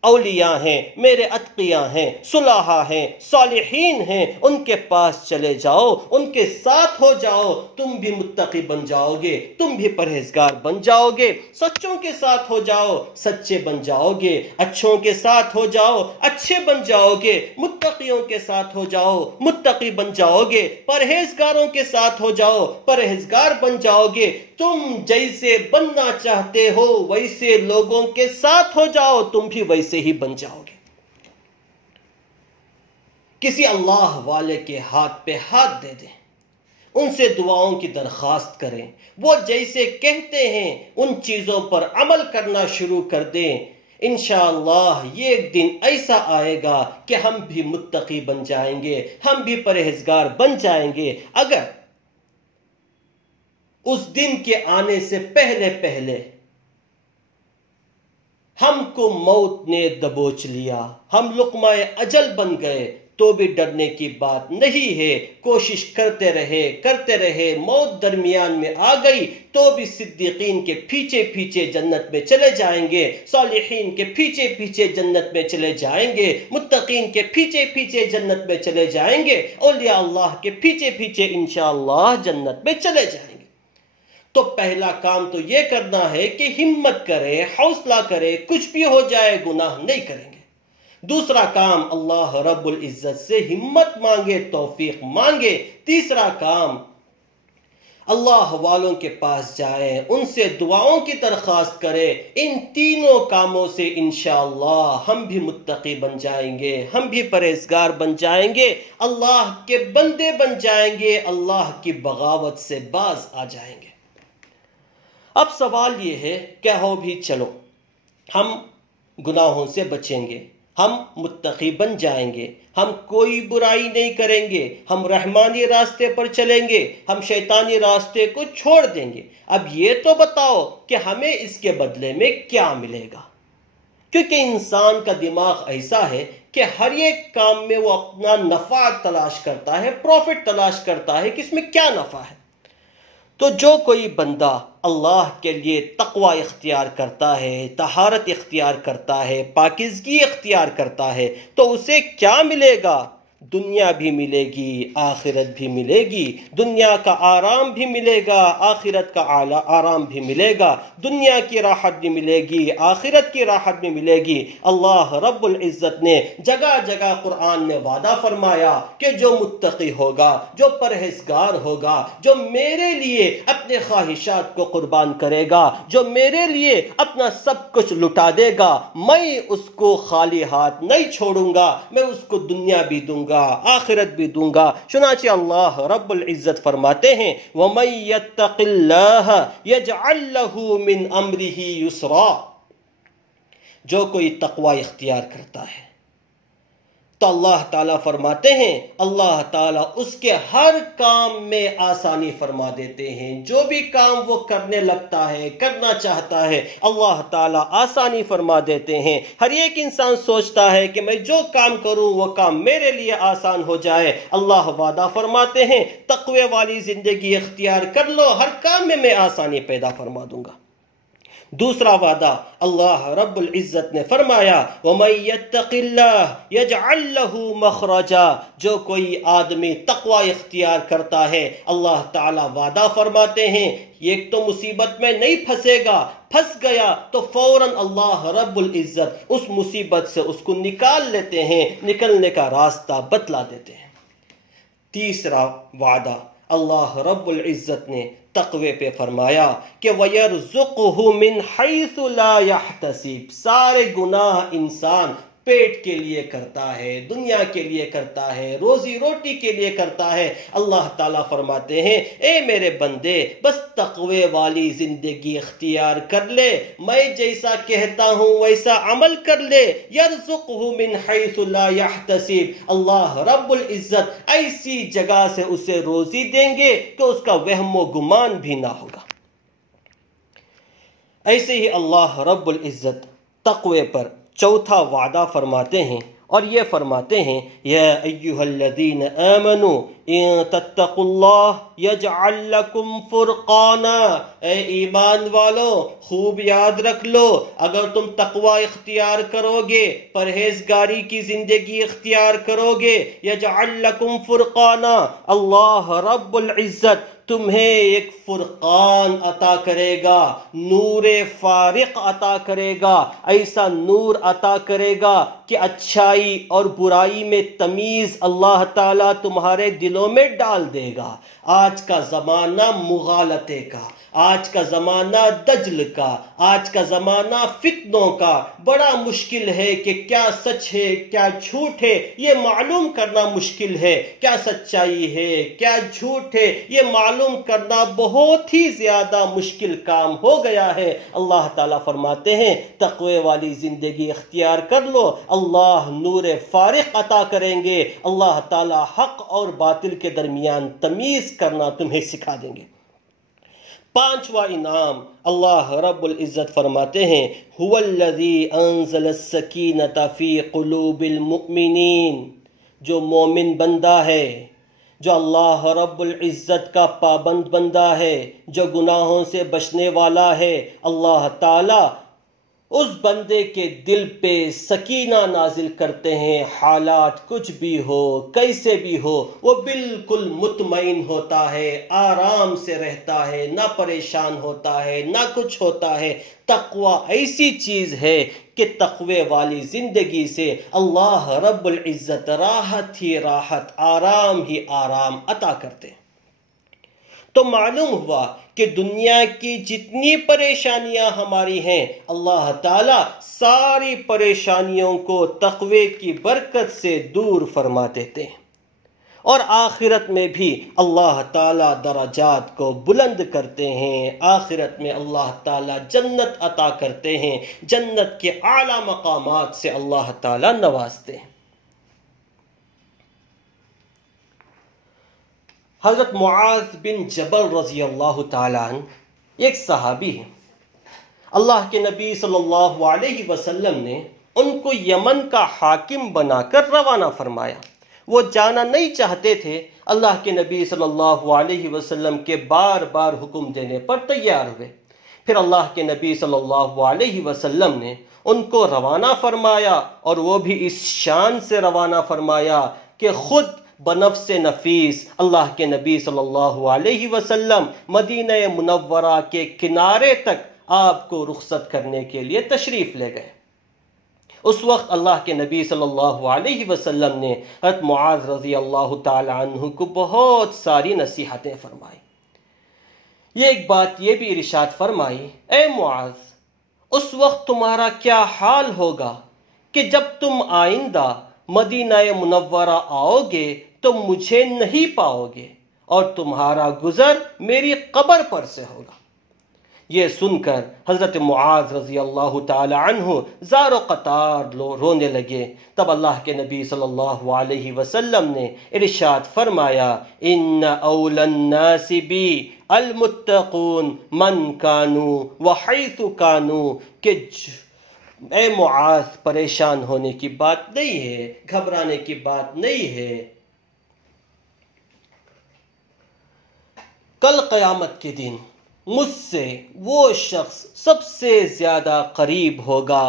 اولیاء ہیں، میرے اتقیاء ہیں، صلحاء ہیں، صالحین ہیں، ان کے پاس چلے جاؤ، ان کے ساتھ ہو جاؤ، تم بھی متقی بن جاؤ گے، تم بھی پرہیزگار بن جاؤ گے۔ سچوں کے ساتھ ہو جاؤ، سچے بن جاؤ گے، اچھوں کے ساتھ ہو جاؤ، اچھے بن جاؤ گے، متقیوں کے ساتھ ہو جاؤ، متقی بن جاؤ گے، پرہیزگاروں کے ساتھ ہو جاؤ، پرہیزگار بن جاؤ گے۔ تم جیسے بننا چاہتے ہو ویسے لوگوں کے ساتھ ہو جاؤ، تم بھی ویسے ہی بن جاؤ گے۔ کسی اللہ والے کے ہاتھ پہ ہاتھ دے دیں، ان سے دعاؤں کی درخواست کریں، وہ جیسے کہتے ہیں ان چیزوں پر عمل کرنا شروع کر دیں۔ انشاءاللہ یہ ایک دن ایسا آئے گا کہ ہم بھی متقی بن جائیں گے، ہم بھی پرہیزگار بن جائیں گے۔ اگر اس دن کے آنے سے پہلے پہلے ہم کو موت نے دبوچ لیا، ہم لقمہ اجل بن گئے، تو بھی ڈرنے کی بات نہیں ہے۔ کوشش کرتے رہے، موت درمیان میں آ گئی تو بھی صدیقین کے پیچھے پیچھے جنت میں چلے جائیں گے، صالحین کے پیچھے پیچھے جنت میں چلے جائیں گے، متقین کے پیچھے پیچھے جنت میں چلے جائیں گے، اولیاء اللہ کے پیچھے پیچھے انشاءاللہ جنت میں چلے جائیں گے۔ تو پہلا کام تو یہ کرنا ہے کہ ہمت کرے، حوصلہ کرے، کچھ بھی ہو جائے گناہ نہیں کریں گے۔ دوسرا کام اللہ رب العزت سے ہمت مانگے، توفیق مانگے۔ تیسرا کام اللہ والوں کے پاس جائیں، ان سے دعاؤں کی درخواست کریں۔ ان تینوں کاموں سے انشاءاللہ ہم بھی متقی بن جائیں گے، ہم بھی پرہیزگار بن جائیں گے، اللہ کے بندے بن جائیں گے، اللہ کی بغاوت سے باز آ جائیں گے۔ اب سوال یہ ہے کہ ہو بھی چلو ہم گناہوں سے بچیں گے، ہم متقی بن جائیں گے، ہم کوئی برائی نہیں کریں گے، ہم رحمانی راستے پر چلیں گے، ہم شیطانی راستے کو چھوڑ دیں گے۔ اب یہ تو بتاؤ کہ ہمیں اس کے بدلے میں کیا ملے گا؟ کیونکہ انسان کا دماغ ایسا ہے کہ ہر ایک کام میں وہ اپنا نفع تلاش کرتا ہے، پروفٹ تلاش کرتا ہے کہ اس میں کیا نفع ہے۔ تو جو کوئی بندہ اللہ کے لیے تقوی اختیار کرتا ہے، طہارت اختیار کرتا ہے، پاکیزگی اختیار کرتا ہے، تو اسے کیا ملے گا؟ دنیا بھی ملے گی، آخرت بھی ملے گی۔ دنیا کا آرام بھی ملے گا، آخرت کا آرام بھی ملے گا۔ دنیا کی راحت بھی ملے گی، آخرت کی راحت بھی ملے گی۔ اللہ رب العزت نے جگہ جگہ قرآن میں وعدہ فرمایا کہ جو متقی ہوگا، جو پرہیزگار ہوگا، جو میرے لیے اپنے خواہشات کو قربان کرے گا، جو میرے لیے اپنا سب کچھ لٹا دے گا، میں اس کو خالی ہاتھ نہیں چھوڑوں گا، میں اس کو دنیا بھی دوں گا، آخرت بھی دوں گا۔ چنانچہ اللہ رب العزت فرماتے ہیں وَمَن يَتَّقِ اللَّهَ يَجْعَل لَّهُ مِنْ أَمْرِهِ يُسْرًا، جو کوئی تقوی اختیار کرتا ہے تو اللہ تعالیٰ فرماتے ہیں، اللہ تعالیٰ اس کے ہر کام میں آسانی فرما دیتے ہیں۔ جو بھی کام وہ کرنے لگتا ہے، کرنا چاہتا ہے، اللہ تعالیٰ آسانی فرما دیتے ہیں۔ ہر ایک انسان سوچتا ہے کہ میں جو کام کروں وہ کام میرے لیے آسان ہو جائے، اللہ وعدہ فرماتے ہیں تقوی والی زندگی اختیار کر لو، ہر کام میں آسانی پیدا فرما دوں گا۔ دوسرا وعدہ اللہ رب العزت نے فرمایا وَمَن يَتَّقِ اللَّهَ يَجْعَل لَّهُ مَخْرَجًا، جو کوئی آدمی تقوی اختیار کرتا ہے، اللہ تعالیٰ وعدہ فرماتے ہیں ایک تو مصیبت میں نہیں پھنسے گا، پھنس گیا تو فوراً اللہ رب العزت اس مصیبت سے اس کو نکال لیتے ہیں، نکلنے کا راستہ بتلا دیتے ہیں۔ تیسرا وعدہ اللہ رب العزت نے تقوی پہ فرمایا کہ وَيَرْزُقْهُ مِنْ حَيْثُ لَا يَحْتَسِبْ، سارے گناہ انسان پیٹ کے لیے کرتا ہے، دنیا کے لیے کرتا ہے، روزی روٹی کے لیے کرتا ہے۔ اللہ تعالیٰ فرماتے ہیں اے میرے بندے بس تقوی والی زندگی اختیار کر لے، میں جیسا کہتا ہوں ویسا عمل کر لے، یرزقہ من حیث لا یحتسب، اللہ رب العزت ایسی جگہ سے اسے روزی دیں گے کہ اس کا وہم و گمان بھی نہ ہوگا۔ ایسے ہی اللہ رب العزت تقوی پر چوتھا وعدہ فرماتے ہیں اور یہ فرماتے ہیں یا ایہا الذین آمنوا ان تتقوا اللہ یجعل لکم فرقانا، اے ایمان والو خوب یاد رکھ لو اگر تم تقوی اختیار کرو گے، پرہیزگاری کی زندگی اختیار کرو گے، یجعل لکم فرقانا، اللہ رب العزت تمہیں ایک فرقان عطا کرے گا، نور فارق عطا کرے گا، ایسا نور عطا کرے گا کہ اچھائی اور برائی میں تمیز اللہ تعالیٰ تمہارے دلوں میں ڈال دے گا۔ آج کا زمانہ مغالطے کا، آج کا زمانہ دجل کا، آج کا زمانہ فتنوں کا، بڑا مشکل ہے کہ کیا سچ ہے کیا جھوٹ ہے یہ معلوم کرنا مشکل ہے، کیا سچائی ہے کیا جھوٹ ہے یہ معلوم کرنا بہت ہی زیادہ مشکل کام ہو گیا ہے۔ اللہ تعالیٰ فرماتے ہیں تقوی والی زندگی اختیار کر لو، اللہ نور فارق عطا کریں گے، اللہ تعالیٰ حق اور باطل کے درمیان تمیز کرنا تمہیں سکھا دیں گے۔ پانچواں انعام اللہ رب العزت فرماتے ہیں هو الذی انزل السکینۃ فی قلوب المؤمنین، جو مومن بندہ ہے، جو اللہ رب العزت کا پابند بندہ ہے، جو گناہوں سے بچنے والا ہے، اللہ تعالی اس بندے کے دل پہ سکینہ نازل کرتے ہیں، حالات کچھ بھی ہو کیسے بھی ہو وہ بالکل مطمئن ہوتا ہے، آرام سے رہتا ہے، نہ پریشان ہوتا ہے نہ کچھ ہوتا ہے۔ تقوی ایسی چیز ہے کہ تقوی والی زندگی سے اللہ رب العزت راحت ہی راحت، آرام ہی آرام عطا کرتے ہیں۔ تو معلوم ہوا کہ دنیا کی جتنی پریشانیاں ہماری ہیں اللہ تعالیٰ ساری پریشانیوں کو تقوی کی برکت سے دور فرما دیتے ہیں، اور آخرت میں بھی اللہ تعالیٰ درجات کو بلند کرتے ہیں، آخرت میں اللہ تعالیٰ جنت عطا کرتے ہیں، جنت کے اعلیٰ مقامات سے اللہ تعالیٰ نوازتے ہیں۔ حضرت معاذ بن جبل رضی اللہ تعالیٰ عنہ ایک صحابی ہیں، اللہ کے نبی صلی اللہ علیہ وسلم نے ان کو یمن کا حاکم بنا کر روانہ فرمایا۔ وہ جانا نہیں چاہتے تھے، اللہ کے نبی صلی اللہ علیہ وسلم کے بار بار حکم دینے پر تیار ہوئے۔ پھر اللہ کے نبی صلی اللہ علیہ وسلم نے ان کو روانہ فرمایا، اور وہ بھی اس شان سے روانہ فرمایا کہ خود بنفس نفیس اللہ کے نبی صلی اللہ علیہ وسلم مدینہ منورہ کے کنارے تک آپ کو رخصت کرنے کے لیے تشریف لے گئے۔ اس وقت اللہ کے نبی صلی اللہ علیہ وسلم نے حضرت معاذ رضی اللہ تعالی عنہ کو بہت ساری نصیحتیں فرمائی۔ یہ ایک بات یہ بھی ارشاد فرمائی، اے معاذ، اس وقت تمہارا کیا حال ہوگا کہ جب تم آئندہ مدینہ منورہ آؤ گے تو مجھے نہیں پاؤ گے، اور تمہارا گزر میری قبر پر سے ہوگا۔ یہ سن کر حضرت معاذ رضی اللہ تعالی عنہ زار و قطار رونے لگے۔ تب اللہ کے نبی صلی اللہ علیہ وسلم نے ارشاد فرمایا، ان اول الناس بی المتقون من کانوا وحیث کانوا، کہ اے معاذ پریشان ہونے کی بات نہیں ہے، گھبرانے کی بات نہیں ہے، کل قیامت کے دن مجھ سے وہ شخص سب سے زیادہ قریب ہوگا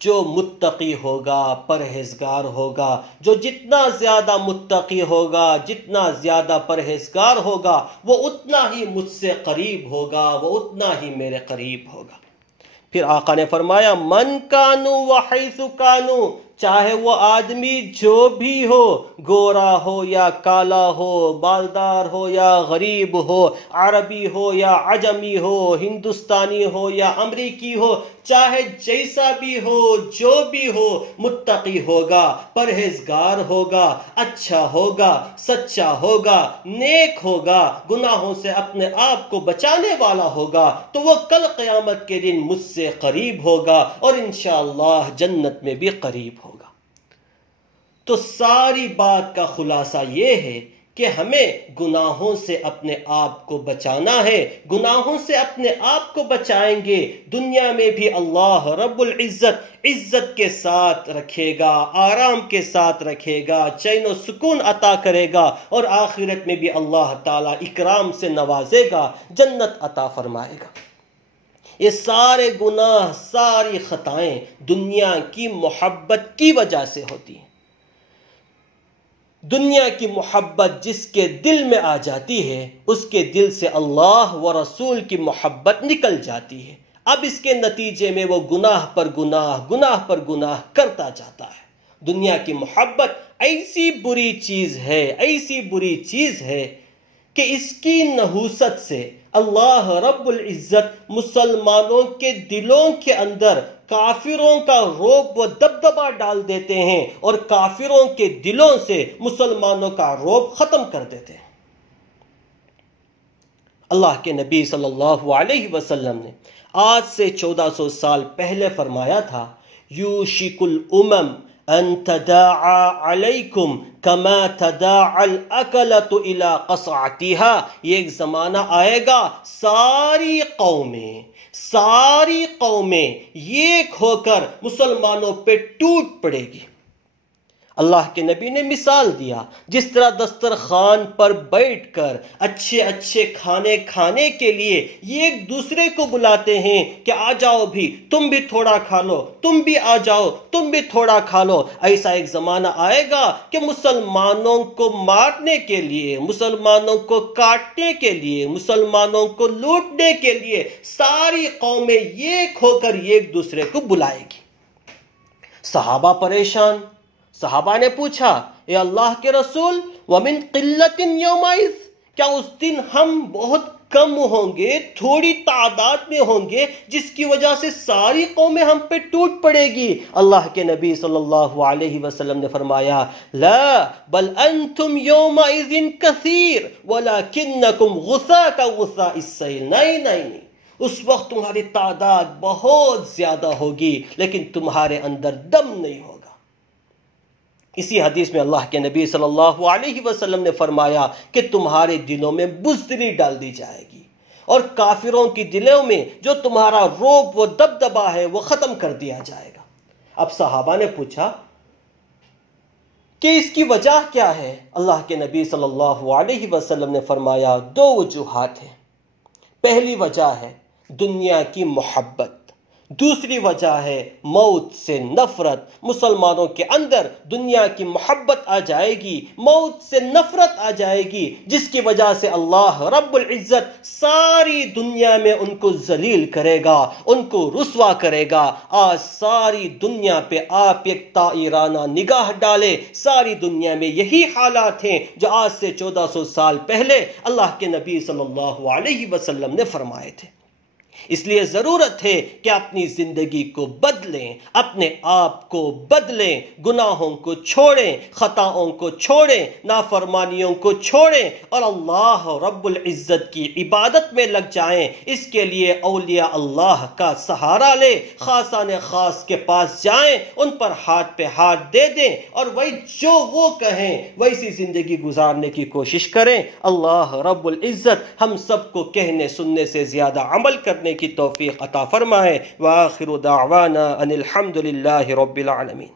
جو متقی ہوگا، پرہیزگار ہوگا۔ جو جتنا زیادہ متقی ہوگا، جتنا زیادہ پرہیزگار ہوگا، وہ اتنا ہی مجھ سے قریب ہوگا، وہ اتنا ہی میرے قریب ہوگا۔ پھر آقا نے فرمایا، من کانو وحیث کانو، چاہے وہ آدمی جو بھی ہو، گورا ہو یا کالا ہو، بالدار ہو یا غریب ہو، عربی ہو یا عجمی ہو، ہندوستانی ہو یا امریکی ہو، چاہے جیسا بھی ہو، جو بھی ہو، متقی ہوگا، پرہیزگار ہوگا، اچھا ہوگا، سچا ہوگا، نیک ہوگا، گناہوں سے اپنے آپ کو بچانے والا ہوگا، تو وہ کل قیامت کے دن مجھ سے قریب ہوگا، اور انشاءاللہ جنت میں بھی قریب ہوگا۔ تو ساری بات کا خلاصہ یہ ہے کہ ہمیں گناہوں سے اپنے آپ کو بچانا ہے۔ گناہوں سے اپنے آپ کو بچائیں گے، دنیا میں بھی اللہ رب العزت عزت کے ساتھ رکھے گا، آرام کے ساتھ رکھے گا، چین و سکون عطا کرے گا، اور آخرت میں بھی اللہ تعالیٰ اکرام سے نوازے گا، جنت عطا فرمائے گا۔ یہ سارے گناہ، ساری خطائیں دنیا کی محبت کی وجہ سے ہوتی ہیں۔ دنیا کی محبت جس کے دل میں آ جاتی ہے، اس کے دل سے اللہ و رسول کی محبت نکل جاتی ہے۔ اب اس کے نتیجے میں وہ گناہ پر گناہ، گناہ پر گناہ کرتا جاتا ہے۔ دنیا کی محبت ایسی بری چیز ہے، ایسی بری چیز ہے کہ اس کی نحوست سے اللہ رب العزت مسلمانوں کے دلوں کے اندر کافروں کا رعب و دبدبہ ڈال دیتے ہیں، اور کافروں کے دلوں سے مسلمانوں کا رعب ختم کر دیتے ہیں۔ اللہ کے نبی صلی اللہ علیہ وسلم نے آج سے 1400 سال پہلے فرمایا تھا، یوشک الامم ان تداعى علیکم کما تداعى الاکلۃ الی قصعتها، یہ ایک زمانہ آئے گا، ساری قومیں ایک ہو کر مسلمانوں پہ ٹوٹ پڑے گی۔ اللہ کے نبی نے مثال دیا، جس طرح دسترخوان پر بیٹھ کر اچھے اچھے کھانے کھانے کے لیے یہ ایک دوسرے کو بلاتے ہیں کہ آ جاؤ بھی، تم بھی تھوڑا کھا لو، تم بھی آ جاؤ، تم بھی تھوڑا کھا لو۔ ایسا ایک زمانہ آئے گا کہ مسلمانوں کو مارنے کے لیے، مسلمانوں کو کاٹنے کے لیے، مسلمانوں کو لوٹنے کے لیے ساری قومیں ایک ہو کر ایک دوسرے کو بلائے گی۔ صحابہ پریشان، صحابہ نے پوچھا، اے اللہ کے رسول، وَمِن قِلَّةٍ يَوْمَئِذٍ، کیا اس دن ہم بہت کم ہوں گے، تھوڑی تعداد میں ہوں گے، جس کی وجہ سے ساری قومیں ہم پہ ٹوٹ پڑے گی؟ اللہ کے نبی صلی اللہ علیہ وسلم نے فرمایا لا بل انتم یومئذ کثیر ولکنکم غثاء کغثاء السیل۔ نہیں، اس وقت تمہاری تعداد بہت زیادہ ہوگی لیکن تمہارے اندر دم نہیں ہوگا۔ اسی حدیث میں اللہ کے نبی صلی اللہ علیہ وسلم نے فرمایا کہ تمہارے دلوں میں بزدلی ڈال دی جائے گی، اور کافروں کی دلوں میں جو تمہارا رعب و دبدبا ہے وہ ختم کر دیا جائے گا۔ اب صحابہ نے پوچھا کہ اس کی وجہ کیا ہے؟ اللہ کے نبی صلی اللہ علیہ وسلم نے فرمایا 2 وجوہات ہیں۔ پہلی وجہ ہے دنیا کی محبت، دوسری وجہ ہے موت سے نفرت۔ مسلمانوں کے اندر دنیا کی محبت آ جائے گی، موت سے نفرت آ جائے گی، جس کی وجہ سے اللہ رب العزت ساری دنیا میں ان کو ذلیل کرے گا، ان کو رسوا کرے گا۔ آج ساری دنیا پہ آپ ایک طائرانہ نگاہ ڈالے، ساری دنیا میں یہی حالات ہیں جو آج سے 1400 سال پہلے اللہ کے نبی صلی اللہ علیہ وسلم نے فرمائے تھے۔ اس لیے ضرورت ہے کہ اپنی زندگی کو بدلیں، اپنے آپ کو بدلیں، گناہوں کو چھوڑیں، خطاؤں کو چھوڑیں، نافرمانیوں کو چھوڑیں اور اللہ رب العزت کی عبادت میں لگ جائیں۔ اس کے لیے اولیاء اللہ کا سہارا لیں، خاصان خاص کے پاس جائیں، ان پر ہاتھ پہ ہاتھ دے دیں اور وہی جو وہ کہیں ویسی زندگی گزارنے کی کوشش کریں۔ اللہ رب العزت ہم سب کو کہنے سننے سے زیادہ عمل کرنے کی توفیق عطا فرمائے۔ وآخر دعوانا ان الحمد للہ رب العالمین۔